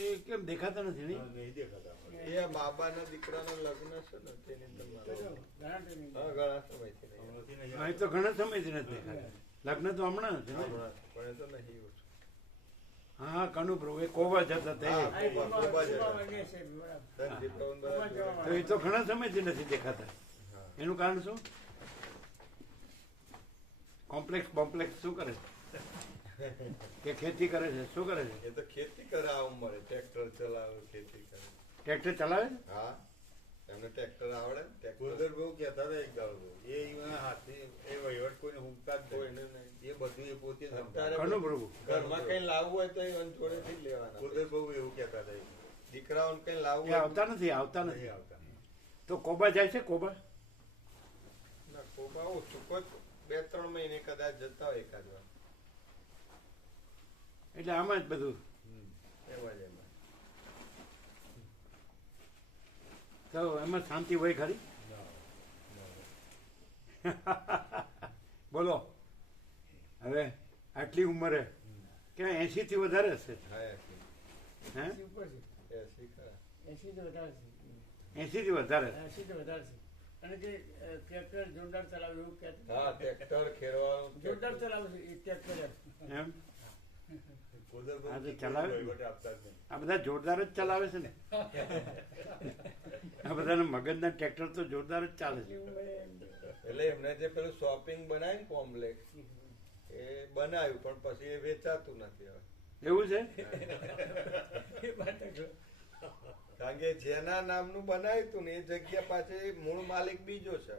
એ કેમ દેખાતા નથી? નહીં નહીં દેખાતા. એ આ બાબાના દીકરાના લગ્ન છે ને તેની તમને. હા, ઘણા સમયથી નહીં. હમણાંથી નહીં અહીં તો ઘણા સમયથી નથી દેખાતા. લગ્ન તો હમણાં જ છે ને? હમણાં પણ એ તો નહીં ઓછું. હા, કનુ પ્રભુ એ કોવા જતા તે. હા, ખોબા જ હતા. ધનજી પ્રભુ બધા જોડે. તો એ તો ઘણા સમયથી નથી દેખાતા. હા. એનું કારણ શું? કોમ્પ્લેક્સ શું કરે છે? કે ખેતી કરે છે? શું કરે છે? એ તો ખેતી કરે આ ઉંમરે, ટ્રેક્ટર ચલાવે, ખેતી કરે. ટ્રેક્ટર ચલાવે છે? હા, એમને ટ્રેક્ટર આવડે ને? ગુરુદર બહુ કહેતા હતા એક દાડો એ એના હાથે એ વહીવટ કોઈને હુંકતા જ કોઈને નહીં. નહીં. એ બધું એ પોતે જ અત્યારે સંભાળે. ઘણું પ્રભુ ઘરમાં કઈ લાવવું હોય તો એ જોડેથી જ લેવાના. પોતે બહુ એવું કહેતા હતા. દીકરાઓને કઈ લાવવું એ હોય આવતા નથી આવતા નહીં નથી આવતા. તો કોબા જાય છે કોબા ના, કોબા ઓછું કોઈ 2-3 મહિને કદાચ જતા હોય એકાદ વાર. એટલે આમાં જ બધું એમાં જ એમાં. તો એમાં શાંતિ હોય ખરી બોલો હવે આટલી ઉંમરે ક્યાં 80 થી વધારે હશે હા, એસી. હે એસી ખરા. 80 તો વધારે છે 80 થી વધારે 80 તો વધારે છે અને જે ટ્રેક્ટર જોરદાર ચલાવે એવું કહેતા હા, ટ્રેક્ટર ખેડવાનું જોરદાર ચલાવે છે એ ટ્રેક્ટર એમ કોદરભાઈ હા, તો ચલાવે ને. વહીવટ આપતા જ નહીં. આ બધા જોરદાર જ ચલાવે છે ને આ બધાના મગજના ટ્રેક્ટર તો જોરદાર જ ચાલે છે એટલે એમને જે પેલું શોપિંગ બનાવ્યું કોમ્પ્લેક્સ એ બનાવ્યું પણ પછી એ વેચાતું નથી હવે. એવું છે કારણ કે જેના નામનું બનાવ્યું હતું ને એ જગ્યા પાછી મૂળ માલિક બીજો છે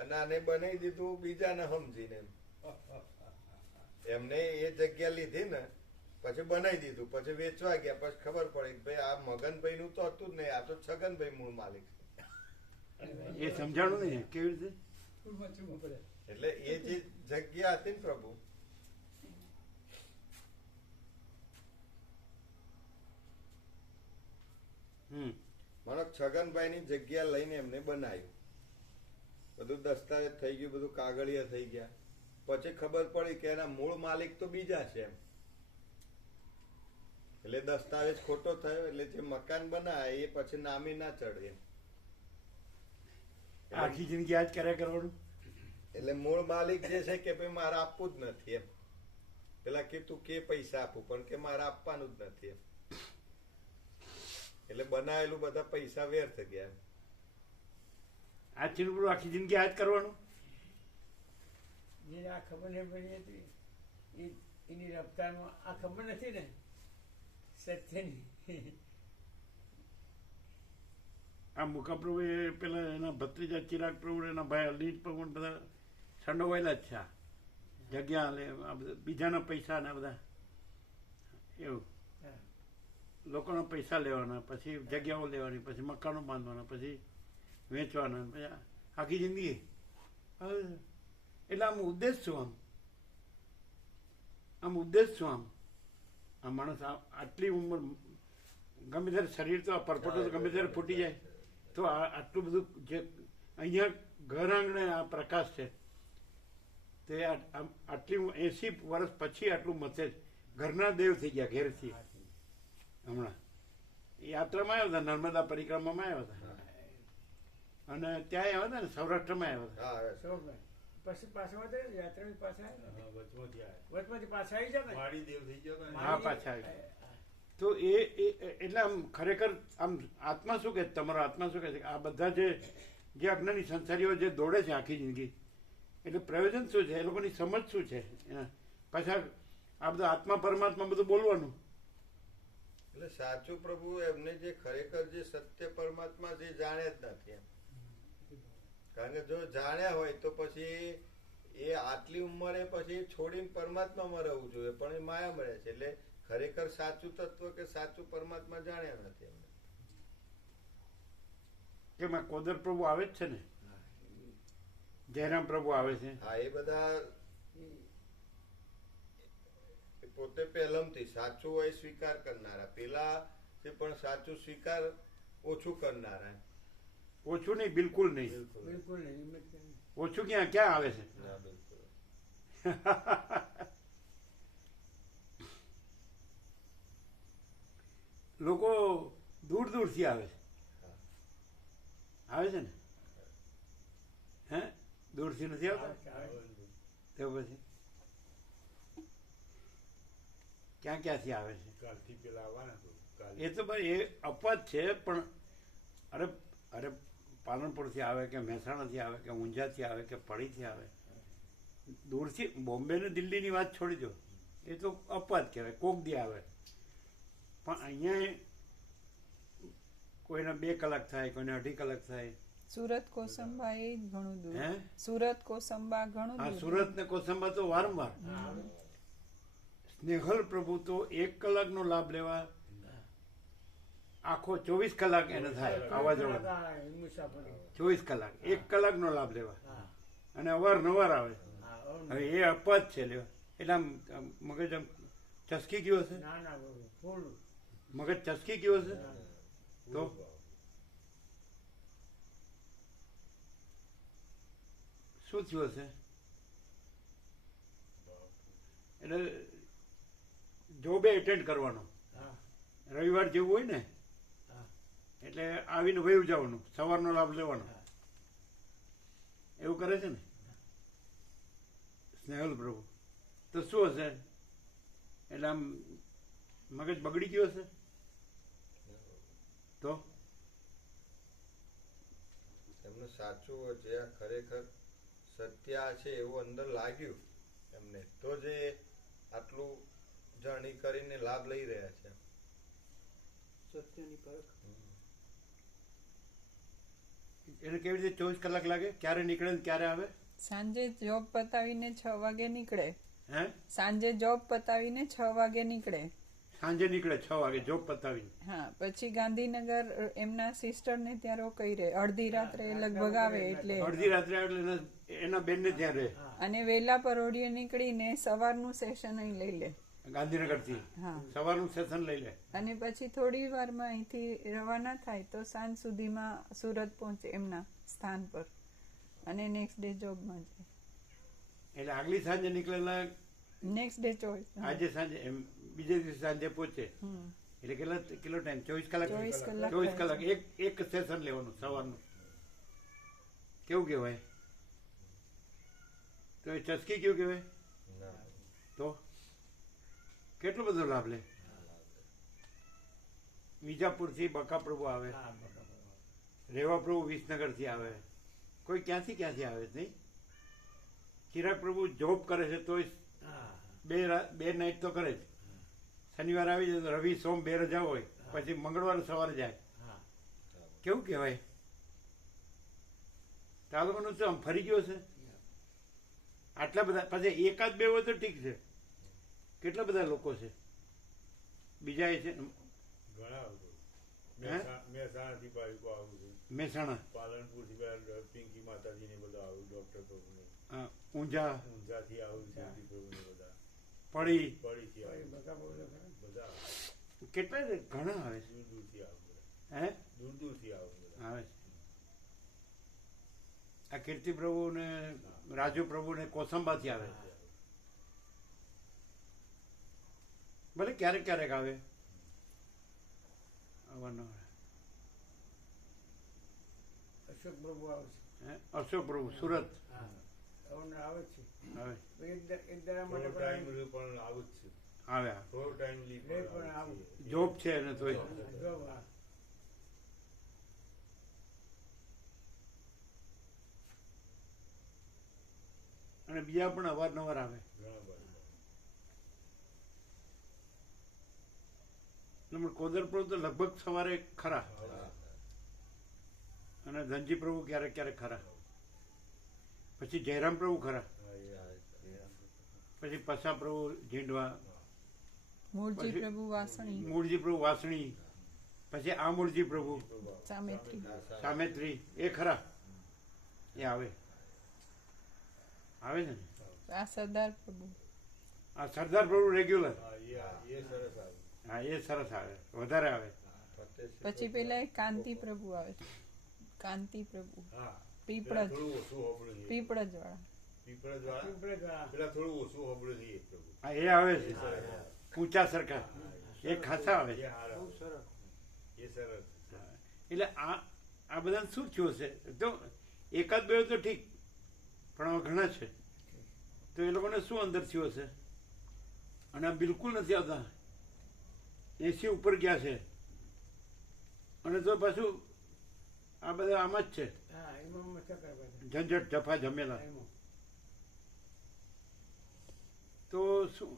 અને આને બનાવી દીધું બીજાને સમજીને એમ. એમને એ જગ્યા લીધી ને પછી બનાવી દીધું પછી વેચવા ગયા પછી ખબર પડી કે ભાઈ આ મગનભાઈ નું તો હતું જ નહીં, આ તો છગનભાઈ મૂળ માલિક છે. એ સમજાણું નહીં કેવી રીતે એટલે એ જે જગ્યા હતી ને પ્રભુ માનો છગનભાઈ ની જગ્યા લઈને એમને બનાવ્યું, બધું દસ્તાવેજ થઈ ગયું, બધું કાગળિયા થઈ ગયા, પછી ખબર પડી કે એના મૂળ માલિક તો બીજા છે એમ. એટલે દસ્તાવેજ ખોટો થયો એટલે જે મકાન બનાવે એ પછી નામે ના ચડે એમ. આખી જિંદગી આજ કર્યા કરવાનું એટલે મૂળ માલિક જે છે કે ભાઈ મારે આપવું જ નથી એમ. પેલા કે તું કે પૈસા આપું પણ કે મારે આપવાનું જ નથી એમ. એટલે બનાવેલું બધા પૈસા વ્યર્થ ગયા એમ. આજ ચીનપુર આખી જિંદગી આજ કરવાનું જેને આ ખબર નહીં પડી હતી એની રફતારમાં આ ખબર નથી ને સત્યની આ મુકા પ્રભુ એ પેલા એના ભત્રીજા ચિરાગ પ્રભુ એના ભાઈ અલીટ પ્રભુ ને બધા સંડોવાયેલા જ છે આ જગ્યા લે આ બધા બીજાના પૈસા ને આ બધા એવું હા. લોકોના પૈસા લેવાના પછી જગ્યાઓ લેવાની પછી મકાનો બાંધવાના પછી વેચવાના પછી આખી જિંદગી હવે એટલે આમ ઉદ્દેશ શું આમ ઉદ્દેશ શું આ માણસ આટલી ઉંમર ગમે ત્યારે શરીર તો આ પરપોટો તો ગમે ત્યારે ફૂટી જાય તો આટલું બધું જે અહીંયા ઘર આંગણે આ પ્રકાશ છે તે આટલી 80 વર્ષ પછી આટલું મથે ઘરના દેવ થઈ ગયા ઘેરથી હમણાં યાત્રામાં આવ્યા હતા નર્મદા પરિક્રમામાં આવ્યા હતા અને ત્યાં આવ્યા હતા ને સૌરાષ્ટ્રમાં આવ્યા હતા હા, સૌભાઈ પછી પાછા વધે યાત્રા પાછા આવ્યા વચમાંથી આયા. વચમાંથી પાછા આવી જાય ને માળી દેવ થઈ ગયો ને. હા, પાછા આવ્યા. તો એ એટલે આમ ખરેખર આમ આત્મા શું કહે છે? તમારો આત્મા શું કહે છે? આ બધા જે અજ્ઞાની સંસારીઓ જે દોડે છે આખી જિંદગી એટલે પ્રયોજન શું છે? એ લોકોની સમજ શું છે? પાછા આ બધા આત્મા પરમાત્મા બધું બોલવાનું એટલે સાચું પ્રભુ એમને જે ખરેખર જે સત્ય પરમાત્મા જે જાણે જ નથી એમ. કારણ કે જો જાણ્યા હોય તો પછી એ આટલી ઉંમરે પછી છોડીને પરમાત્મામાં રહેવું જોઈએ પણ એ માયામાં રહે છે. એટલે ખરેખર સાચું તત્વ કે સાચું પરમાત્મા જાણ્યા નથી એમને. કેમ આ કોદર પ્રભુ આવે જ છે ને, જયરામ પ્રભુ આવે છે. હા, એ બધા પોતે પહેલમથી સાચું હોય સ્વીકાર કરનારા, પેલા પણ સાચું સ્વીકાર ઓછું કરનારા. ઓછું નહીં, બિલકુલ નહીં. બિલકુલ બિલકુલ નહીં હિંમત કરી. ઓછું ક્યાં આવે છે? ના, બિલકુલ. લોકો દૂર દૂરથી આવે છે. આવે છે ને? હે દૂરથી નથી આવતા? તો પછી ક્યાંથી આવે છે? કાલથી પેલા આવવાના તો એ તો ભાઈ એ અપવાદ છે પણ અરે પાલનપુરથી આવે કે મહેસાણાથી આવે કે ઊંઝાથી આવે કે પડીથી આવે, દૂરથી બોમ્બે ને દિલ્હીની વાત છોડી દો, એ તો અપવાદ કહેવાય, કોક દી આવે. પણ અહીંયા કોઈને 2 કલાક થાય, કોઈને 2.5 કલાક થાય, સુરત કોસંબા એ જ ઘણું દૂર. હે સુરત કોસંબા ઘણું આ દૂર. સુરત ને કોસંબા તો વારંવાર. સ્નેહલ પ્રભુ તો 1 કલાકનો લાભ લેવા આખો 24 કલાક એને થાય આવવા જવા. મુસાફરી 24 કલાક 1 કલાકનો લાભ લેવા હા અને અવારનવાર આવે. હા હવે એ અપવાદ છે લેવા એટલે આમ મગજ આમ ચસકી ગયો હશે. ના ના બરોબર ફૂલ મગજ ચસકી ગયો હશે તો શું થયું હશે? એટલે જોબે એટેન્ડ કરવાનો હા રવિવાર જેવું હોય ને હા એટલે આવીને વયું જવાનું, સવારનો લાભ લેવાનો. હા. એવું કરે છે ને સ્નેહલ પ્રભુ. તો શું હશે? એટલે આમ મગજ બગડી ગયો હશે તો એમનું સાચું જે આ ખરેખર સત્ય આ છે એવું અંદર લાગ્યું એમને, તો જે આટલું જાણી કરીને લાભ લઈ રહ્યા છે. સત્યની પરખ એને કેવી રીતે 24 કલાક લાગે? ક્યારે નીકળે ને ક્યારે આવે? સાંજે જોબ પતાવીને 6 વાગે નીકળે. હે સાંજે જોબ પતાવીને 6 વાગે નીકળે. સાંજે નીકળે 6 વાગે જોબ પતાવીને. હા, પછી ગાંધીનગર એમના સિસ્ટર ને ત્યાં રોકાઈ રહે. અડધી રાત્રે લગભગ આવે એટલે. અડધી રાત્રે આવે એટલે એના બેનને ત્યાં રહે અને વેલા પરોઢિયે નીકળીને સવારનું સેશન અહીં લઈ લે. ગાંધીનગરથી. હા, સવારનું સેશન લઈ લે. અને પછી થોડી વારમાં અહીંથી રવાના થાય તો સાંજ સુધીમાં સુરત પહોંચે એમના સ્થાન પર અને નેક્સ્ટ ડે જોબમાં જાય. એટલે આગલી સાંજે નીકળેલા નેક્સ્ટ ડે ચોઈસ. આજે સાંજે એમ બીજે દિવસે સાંજે પહોંચે. એટલે કેટલો ટાઈમ? 24 કલાક. 24 કલાક 24 કલાક એક સેશન લેવાનું સવારનું. કેવું કહેવાય? તો એ ચસકી કેવું કહેવાય? ના. તો કેટલો બધો લાભ લે. વિજાપુરથી બકા પ્રભુ આવે, હા બરાબર રેવા પ્રભુ વિસનગરથી આવે, કોઈ ક્યાંથી આવે નહીં. ચિરાગ પ્રભુ જોબ કરે છે તોય હા બે નાઇટ તો કરે જ. શનિવાર આવી જાય તો રવિ સોમ 2 રજા હોય, પછી મંગળવાર સવારે જાય. હા કેવું કહેવાય? તાલુકાનું શું આમ ફરી ગયો છે આટલા બધા. પછી એકાદ બે હોય તો ઠીક છે. કેટલા બધા લોકો છે બીજા એ છે ઘણા હે? મહેસાણાથી બાજુ આવું છે, મહેસાણા, પાલનપુરથી બધા પિંકી માતાજીને બધા આવું, ડોક્ટર પ્રભુને ઊંઝા, ઊંઝાથી આવું, જ્યોતિ પ્રભુને બધા પડી, પડીથી ભાઈ આવું, બધા બોલે ખરા. બધા કેટલા છે? ઘણા આવે છે. દૂર દૂરથી આવું બધા, હે દૂર દૂરથી આવું બધા. આવે છે. આ કીર્તિ પ્રભુ ને રાજુ પ્રભુ ને કોસંબાથી આવે. ભલે ક્યારેક ક્યારેક આવે. અવારનવાર. અશોક પ્રભુ આવે છે. હે? અશોક પ્રભુ સુરત હા હવે આવે છે. આવે એક દાડા માટે થોડો ટાઈમ પણ આવું જ છે, આવે થોડો ટાઈમ લી લે પણ આવું. જોબ છે એને તો જો હા અને બીજા પણ અવારનવાર આવે. ઘણા બધા. એટલે કોદર પ્રભુ તો લગભગ સવારે ખરા, અને ધનજી પ્રભુ ક્યારેક ક્યારેક ખરા, પછી જયરામ પ્રભુ ખરા, પછી પસા પ્રભુ ઝીંડવા, મૂળજી પછી પ્રભુ વાસણી, મૂળજી પ્રભુ વાસણી, પછી આ મૂળજી પ્રભુ સામેથી. સામેત્રી, એ ખરા, એ આવે આવે છે ને. આ સરદાર પ્રભુ. આ સરદાર પ્રભુ રેગ્યુલર. હા એ સરસ આવે. હા એ સરસ આવે, વધારે આવે. પછી પેલા એક કાંતિ પ્રભુ આવે છે. કાંતિ પ્રભુ હા પીપળજ, થોડું ઓછું હોબળું છે. પીપળજ વાળા. પીપળજ વાળા પીપળે જ હા. પેલા થોડું ઓછું હોબળું છે એ પ્રભુ. હા એ આવે છે, ઊંચા સરખા, એ ખાસા આવે એ છે. હારા, બહુ સરસ. એ સરસ. એટલે આ બધાને શું થયું હશે? તો એકાદ બે તો ઠીક, પણ હવે ઘણા છે તો એ લોકોને શું અંદર થયું હશે? અને આ બિલકુલ નથી આવતા, 80 ઉપર ગયા છે, અને તો પાછું આ બધા આમાં જ છે, હા એમાં મચા કરવા છે. ઝંઝટ જફા જમેલા. એમાં તો શું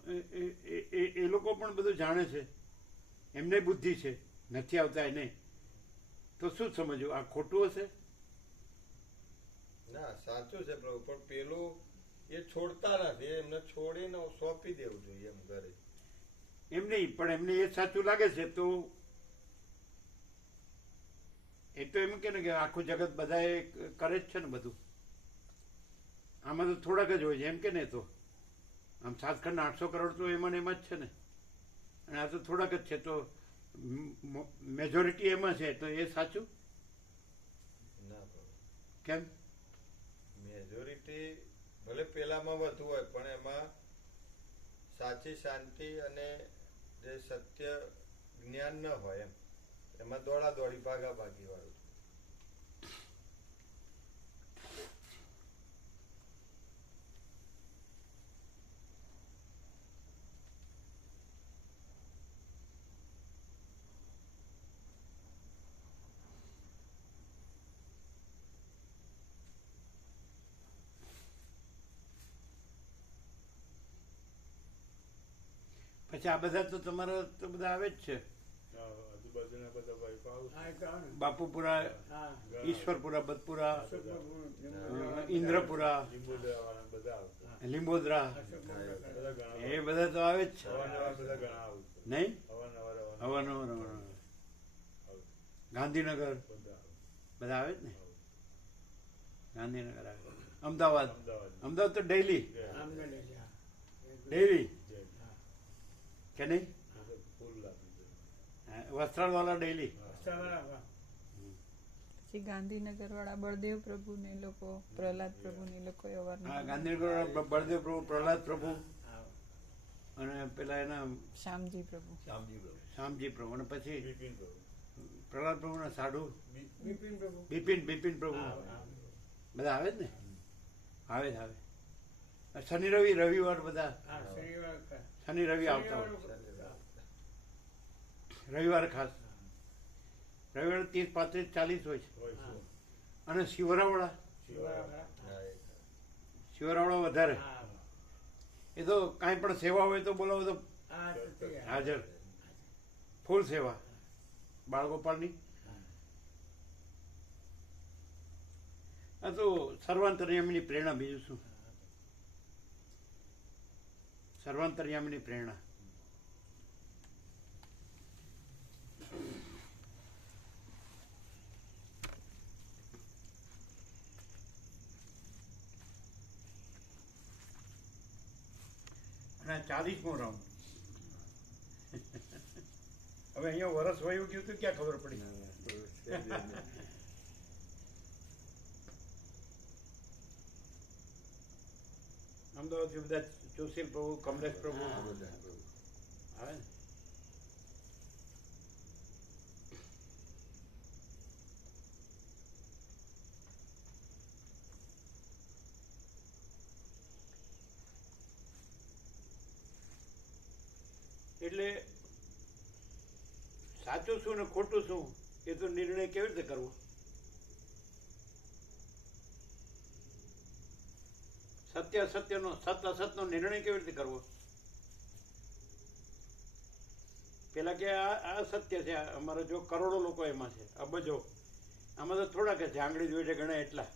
એ લોકો પણ બધું જાણે છે, એમને બુદ્ધિ છે, નથી આવતા એને, તો શું સમજવું? આ ખોટું હશે? ના સાચું છે પ્રભુ, પણ પેલું એ છોડતા નથી, એમને છોડીને સોંપી દેવું જોઈએ એમ ઘરે. એમ નહીં, પણ એમને એ સાચું લાગે છે તો એ તો એમ કે ને કે આખું જગત બધા કરે જ છે ને બધું. આમાં તો થોડાક જ હોય છે એમ કે ને. તો આમ સાતખંડના 800 કરોડ તો એમાં ને એમાં જ છે ને, અને આ તો થોડાક જ છે. તો મેજોરિટી એમાં છે તો એ સાચું ના પ્રભુ, કેમ? મેજોરિટી ભલે પેલામાં વધુ હોય પણ એમાં સાચી શાંતિ અને જે સત્ય જ્ઞાન ન હોય એમ, એમાં દોડા દોડી ભાગાભાગી વાળું. પછી આ બધા તો તમારા તો બધા આવે જ છે. આજુબાજુના બધા વાઈફ આવું હા, એ તો આવે ને. બાપુપુરા, હા. ઈશ્વરપુરા, બદપુરા, અશોક બાપુ, લીંબોદરા. ઇન્દ્રપુરા, લીંબોદરા બધા આવશે. લીંબોદરા, અશોક બાપુ. બધા ઘણા એ બધા તો આવે જ છે. અવારનવાર બધા ઘણા આવશે. નહીં? અવારનવાર અવારનવાર. આવશે. ગાંધીનગર બધા આવશે. બધા આવે જ ને. ગાંધીનગર આવે, અમદાવાદ. અમદાવાદ અમદાવાદ તો ડેઈલી આમ ગણે છે, હા. ડેઈલી જય. કે નહીં? ફૂલ લાગી જાય. વસ્ત્રાલવાળા ડેઈલી. સવારે, હા. પછી ગાંધીનગર વાળા બળદેવ પ્રભુ ને લોકો, પ્રહલાદ પ્રભુ ને લોકો હા, અવારનવાર ગાંધીનગર બળદેવ પ્રભુ, પ્રહલાદ પ્રભુ હા. અને પેલા એના શ્યામજી પ્રભુ. શ્યામજી પ્રભુ, અને પછી બિપિન પ્રભુ. પ્રહલાદ પ્રભુના સાધુ બિપિન પ્રભુ. બિપિન પ્રભુ હા, હા. બધા આવે જ ને. આવે જ આવે. શનિ રવિ રવિવાર બધા હા, શનિવાર કા- શનિ રવિ આવતા હોય. શનિવાર, રવિવાર ખાસ રવિવાર 30, 35, 40 હોય છે. હોય હા. શું? અને શિવરાવળા શિવરાત્રા. હા, એ શિવરાવળા વધારે. હા, એ તો કાંઈ પણ સેવા હોય તો બોલાવો તો હા, તો તે, હા. હાજર. ફૂલ સેવા બાળગોપાલની. આ તો સર્વાંતર્યામીની પ્રેરણા, બીજું શું? સર્વાંતર્યામીની પ્રેરણા. અને 40મો રાઉન્ડ. હવે અહીંયા વરસ વયું ગયું તો ક્યાં ખબર પડી? અમદાવાદથી બધા જોશી પ્રભુ, કમલેશ પ્રભુ આવે ને. એટલે સાચું શું ને ખોટું શું એ તો નિર્ણય કેવી રીતે કરવો? સત્ય અસત્યનો, સત અસતનો નિર્ણય કેવી રીતે કરવો? પેલા કે આ સત્ય છે, અમારા જો કરોડો લોકો એમાં છે, અબજો. આમાં તો થોડા કે છે, આંગળી જોઈને ગણાય એટલા.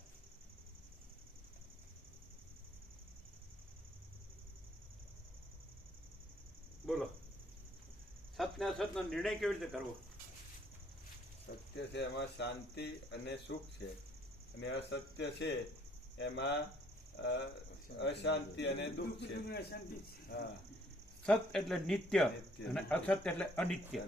બોલો, સત્ય અસતનો નિર્ણય કેવી રીતે કરવો? સત્ય છે એમાં શાંતિ અને સુખ છે, અને અસત્ય છે એમાં અશાંતિ અને દુઃખ છે. દુઃખની અશાંતિ છે. હા, સત એટલે નિત્ય નિત્ય. અને અસત એટલે અનિત્ય.